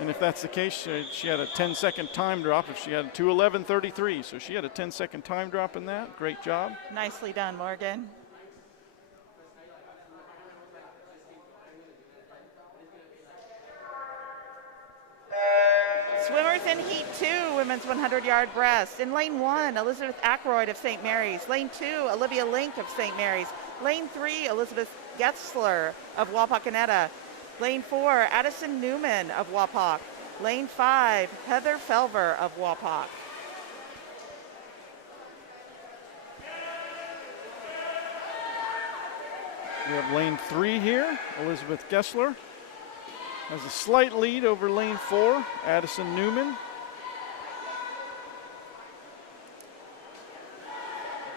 And if that's the case, she had a 10-second time drop. If she had a 2:11.33, so she had a 10-second time drop in that. Great job. Nicely done, Morgan. Swimmers in Heat 2, women's 100-yard breast. In lane 1, Elizabeth Ackroyd of St. Mary's. Lane 2, Olivia Link of St. Mary's. Lane 3, Elizabeth Getzler of Wapakoneta. Lane 4, Addison Newman of Wapak. Lane 5, Heather Felver of Wapak. We have lane 3 here. Elizabeth Getzler has a slight lead over lane 4, Addison Newman.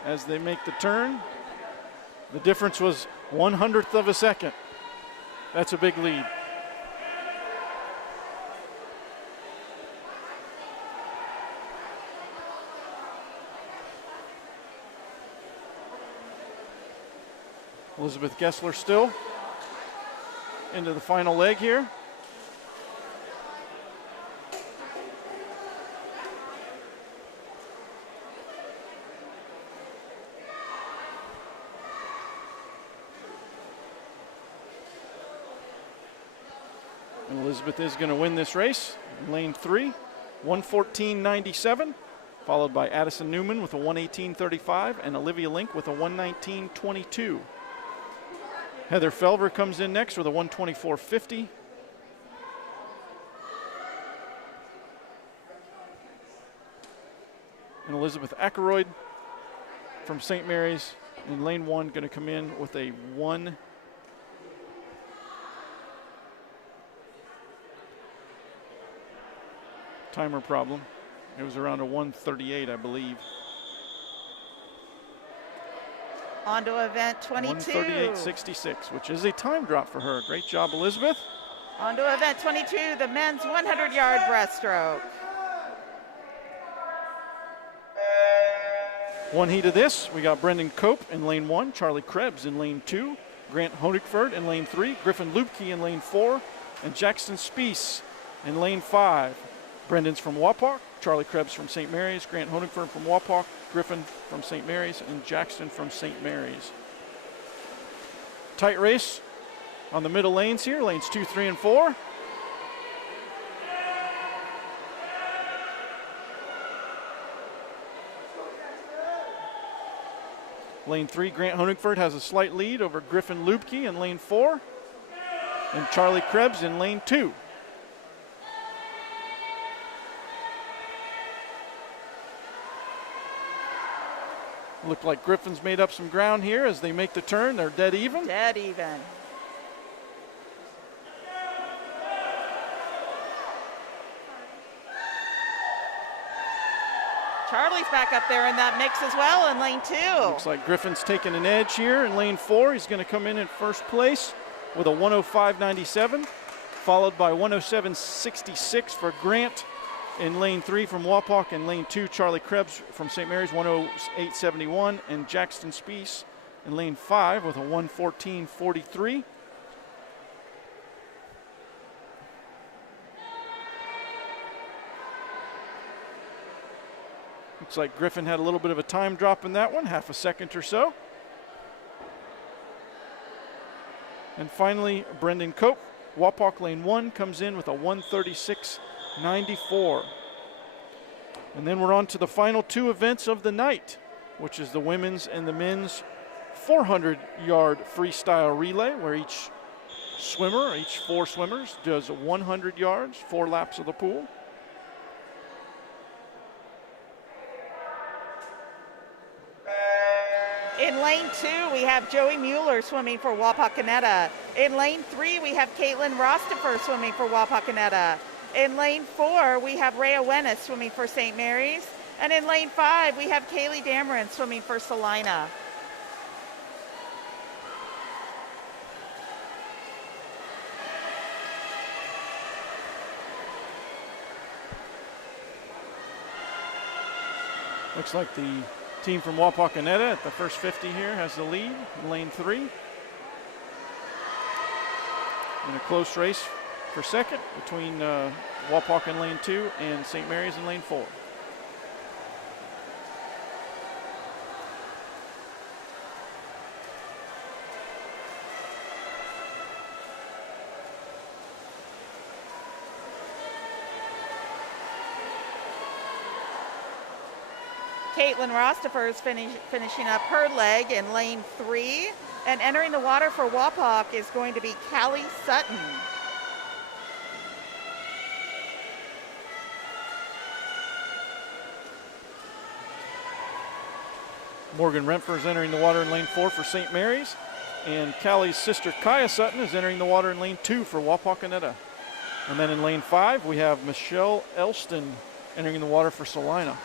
As they make the turn, the difference was 1/100th of a second. That's a big lead. Elizabeth Getzler still into the final leg here. And Elizabeth is going to win this race. In lane 3, 114.97, followed by Addison Newman with a 118.35 and Olivia Link with a 119.22. Heather Felver comes in next with a 124.50. And Elizabeth Ackroyd from St. Mary's in lane 1 going to come in with a 1. Timer problem. It was around a 1:38, I believe. On to event 22. 1:38.66, which is a time drop for her. Great job, Elizabeth. On to event 22, the men's 100-yard breaststroke. One heat of this, we got Brendan Cope in lane 1, Charlie Krebs in lane 2, Grant Honigford in lane 3, Griffin Lubke in lane 4, and Jackson Speece in lane 5. Brendan's from Wapak, Charlie Krebs from St. Mary's, Grant Honigford from Wapak, Griffin from St. Mary's, and Jackson from St. Mary's. Tight race on the middle lanes here, lanes 2, 3, and 4. Lane 3, Grant Honigford has a slight lead over Griffin Lubke in lane 4, and Charlie Krebs in lane 2. Look like Griffin's made up some ground here as they make the turn. They're dead even. Dead even. Charlie's back up there in that mix as well in lane 2. Looks like Griffin's taking an edge here in lane 4. He's going to come in first place with a 105.97, followed by 107.66 for Grant in lane 3 from Wapak, and lane 2, Charlie Krebs from St. Mary's, 108.71, and Jackson Speece in lane 5 with a 114.43. Looks like Griffin had a little bit of a time drop in that one, half a second or so. And finally, Brendan Cope, Wapak lane 1, comes in with a 136.94. And then we're on to the final 2 events of the night, which is the women's and the men's 400-yard freestyle relay, where each 4 swimmers, does 100 yards, 4 laps of the pool. In lane 2, we have Joey Mueller swimming for Wapakoneta. In lane 3, we have Caitlin Rostifer swimming for Wapakoneta. In lane 4, we have Rhea Wennis swimming for St. Mary's. And in lane 5, we have Kaylee Dameron swimming for Celina. Looks like the team from Wapakoneta at the first 50 here has the lead in lane 3. In a close race for second between Wapak in lane 2 and St. Mary's in lane 4. Caitlin Rostifer is finishing up her leg in lane 3. And entering the water for Wapak is going to be Callie Sutton. Morgan Rempfer is entering the water in lane 4 for St. Mary's. And Callie's sister Kaya Sutton is entering the water in lane 2 for Wapakoneta. And then in lane 5, we have Michelle Elston entering the water for Celina.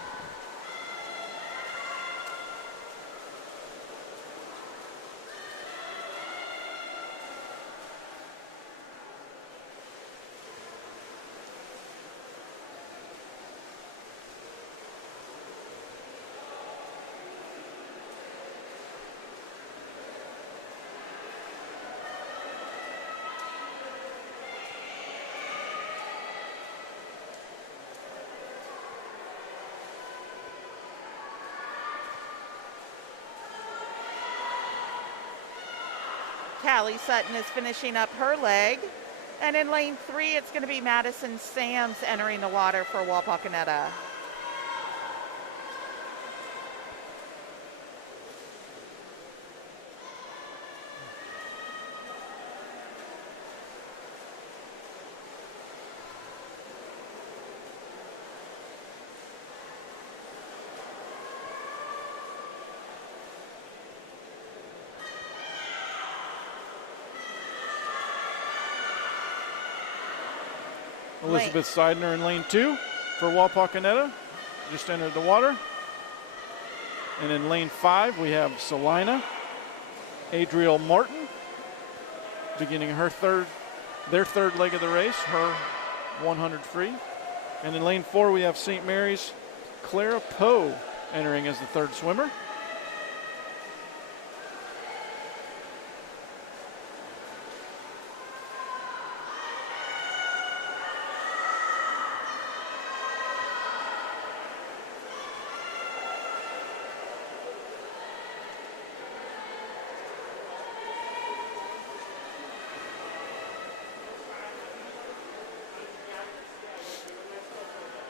Callie Sutton is finishing up her leg. And in lane 3, it's going to be Madison Sams entering the water for Wapakoneta. Elizabeth Seidner in lane 2 for Wapakoneta, just entered the water. And in lane 5, we have Celina, Adriel Martin, beginning their third leg of the race, her 100 free. And in lane 4, we have St. Mary's Clara Poe entering as the third swimmer.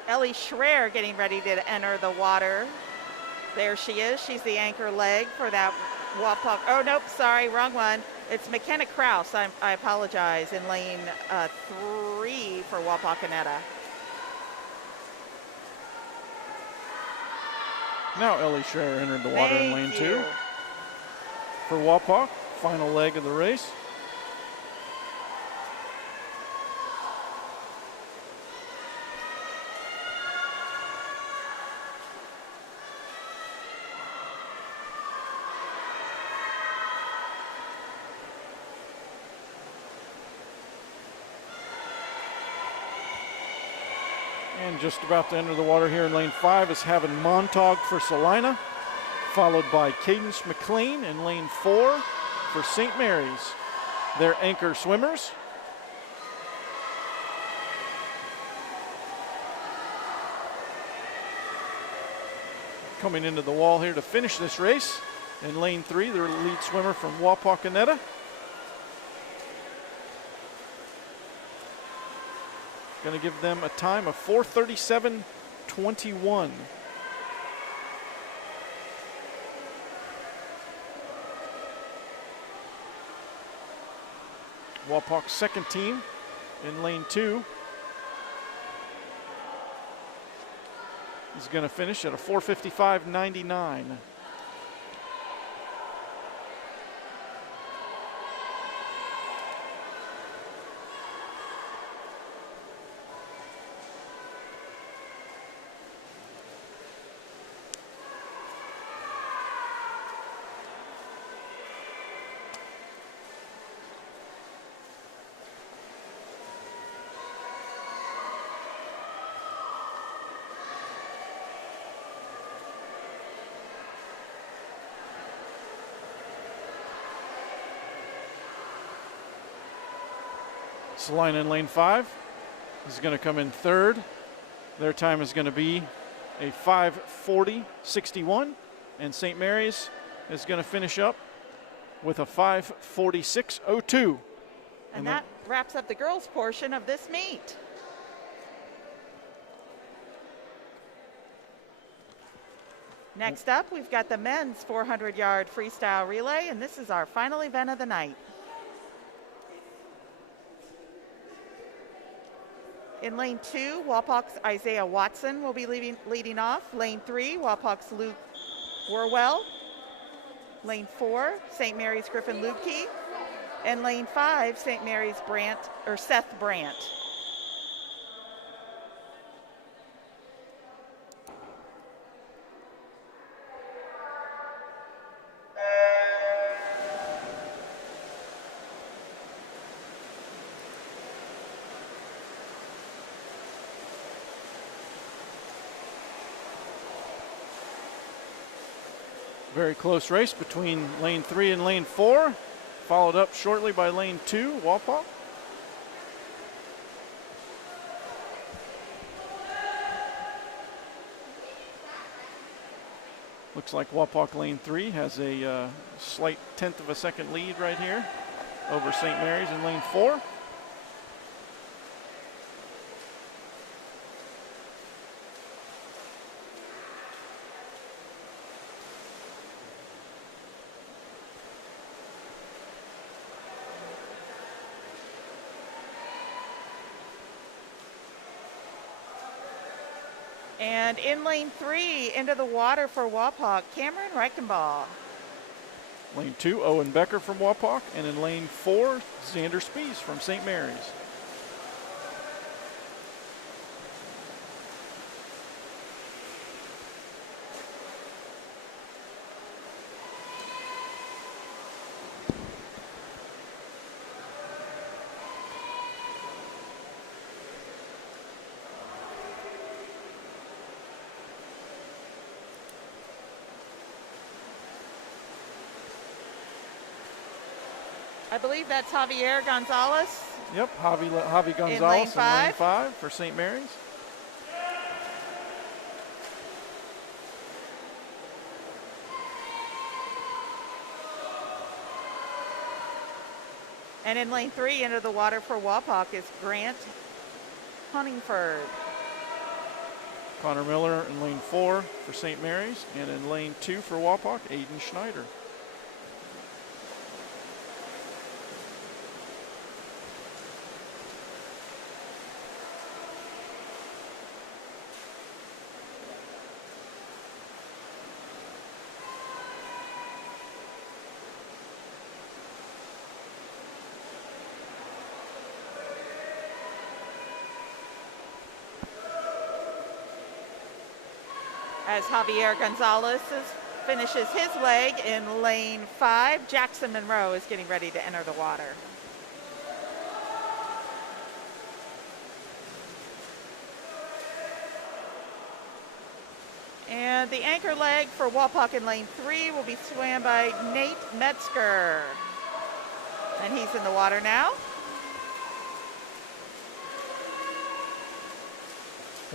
Ellie Schreier getting ready to enter the water. There she is. She's the anchor leg for that Wapak. Oh, nope, sorry, wrong one. It's McKenna Kraus. I apologize. In lane 3 for Wapakoneta. Now Ellie Schreier entered the water in lane Thank 2 you. for Wapak. Final leg of the race. And just about to enter the water here in lane 5 is Havin Montag for Celina, followed by Cadence McLean in lane 4 for St. Mary's. Their anchor swimmers. Coming into the wall here to finish this race in lane 3, their lead swimmer from Wapakoneta. Going to give them a time of 4:37.21. Wapak's second team in lane 2 is going to finish at a 4:55.99. Celina in lane 5 is going to come in third. Their time is going to be a 5:40.61, and St. Mary's is going to finish up with a 5:46.02. And that wraps up the girls' portion of this meet. Next up, we've got the men's 400-yard freestyle relay, and this is our final event of the night. In lane 2, Wapak's Isaiah Watson will be leading off. Lane 3, Wapak's Luke Warwell. Lane 4, St. Mary's Griffin Lubke. And lane 5, St. Mary's Seth Brandt. Very close race between lane 3 and lane 4, followed up shortly by lane 2, Wapak. Looks like Wapak lane 3 has a slight 1/10 of a second lead right here over St. Mary's in lane 4. And in lane 3, into the water for Wapak, Cameron Reichenbaugh. Lane 2, Owen Becker from Wapak. And in lane 4, Xander Spies from St. Mary's. I believe that's Javier Gonzalez. Yep, Javi Gonzalez in lane 5 for St. Mary's. And in lane 3, into the water for Wapak is Grant Huntingford. Connor Miller in lane 4 for St. Mary's, and in lane 2 for Wapak, Aiden Schneider. As Javier Gonzalez finishes his leg in lane 5, Jackson Monroe is getting ready to enter the water. And the anchor leg for Wapak in lane 3 will be swam by Nate Metzger. And he's in the water now.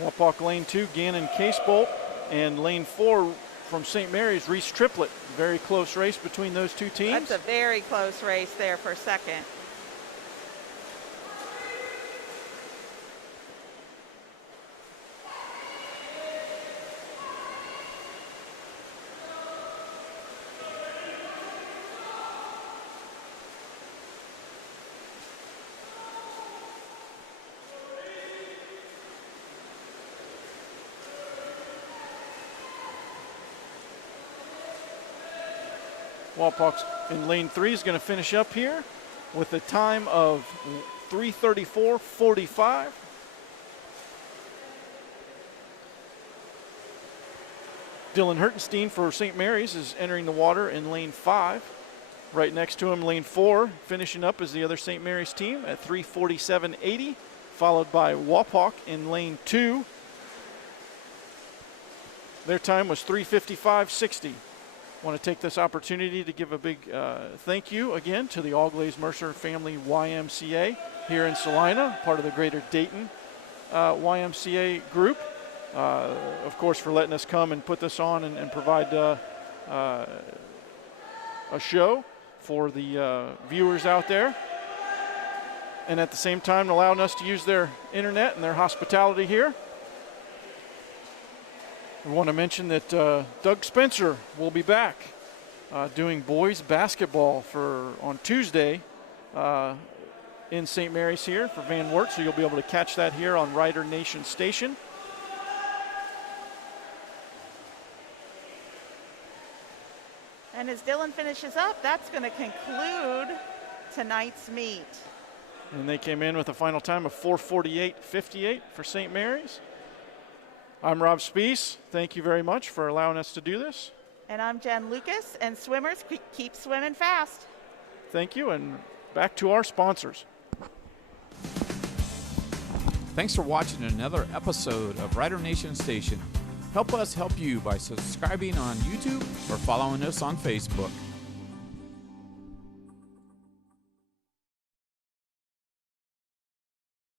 Wapak lane 2, Gannon Casebolt. And lane 4 from St. Mary's, Reese Triplett. Very close race between those two teams. That's a very close race there for second. Wapak's in lane 3 is going to finish up here with a time of 3:34.45. Dylan Hertenstein for St. Mary's is entering the water in lane 5. Right next to him, lane 4, finishing up is the other St. Mary's team at 3:47.80, followed by Wapak in lane 2. Their time was 3:55.60. Want to take this opportunity to give a big thank you again to the All Glaze Mercer Family YMCA here in Celina, part of the Greater Dayton YMCA group. Of course, for letting us come and put this on and provide a show for the viewers out there. And at the same time, allowing us to use their internet and their hospitality here. We want to mention that Doug Spencer will be back doing boys basketball on Tuesday in St. Mary's here for Van Wert, so you'll be able to catch that here on Rider Nation Station. And as Dylan finishes up, that's going to conclude tonight's meet. And they came in with a final time of 4:48.58 for St. Mary's. I'm Rob Spees. Thank you very much for allowing us to do this. And I'm Jen Lucas, and swimmers, keep swimming fast. Thank you, and back to our sponsors. Thanks for watching another episode of Rider Nation Station. Help us help you by subscribing on YouTube or following us on Facebook.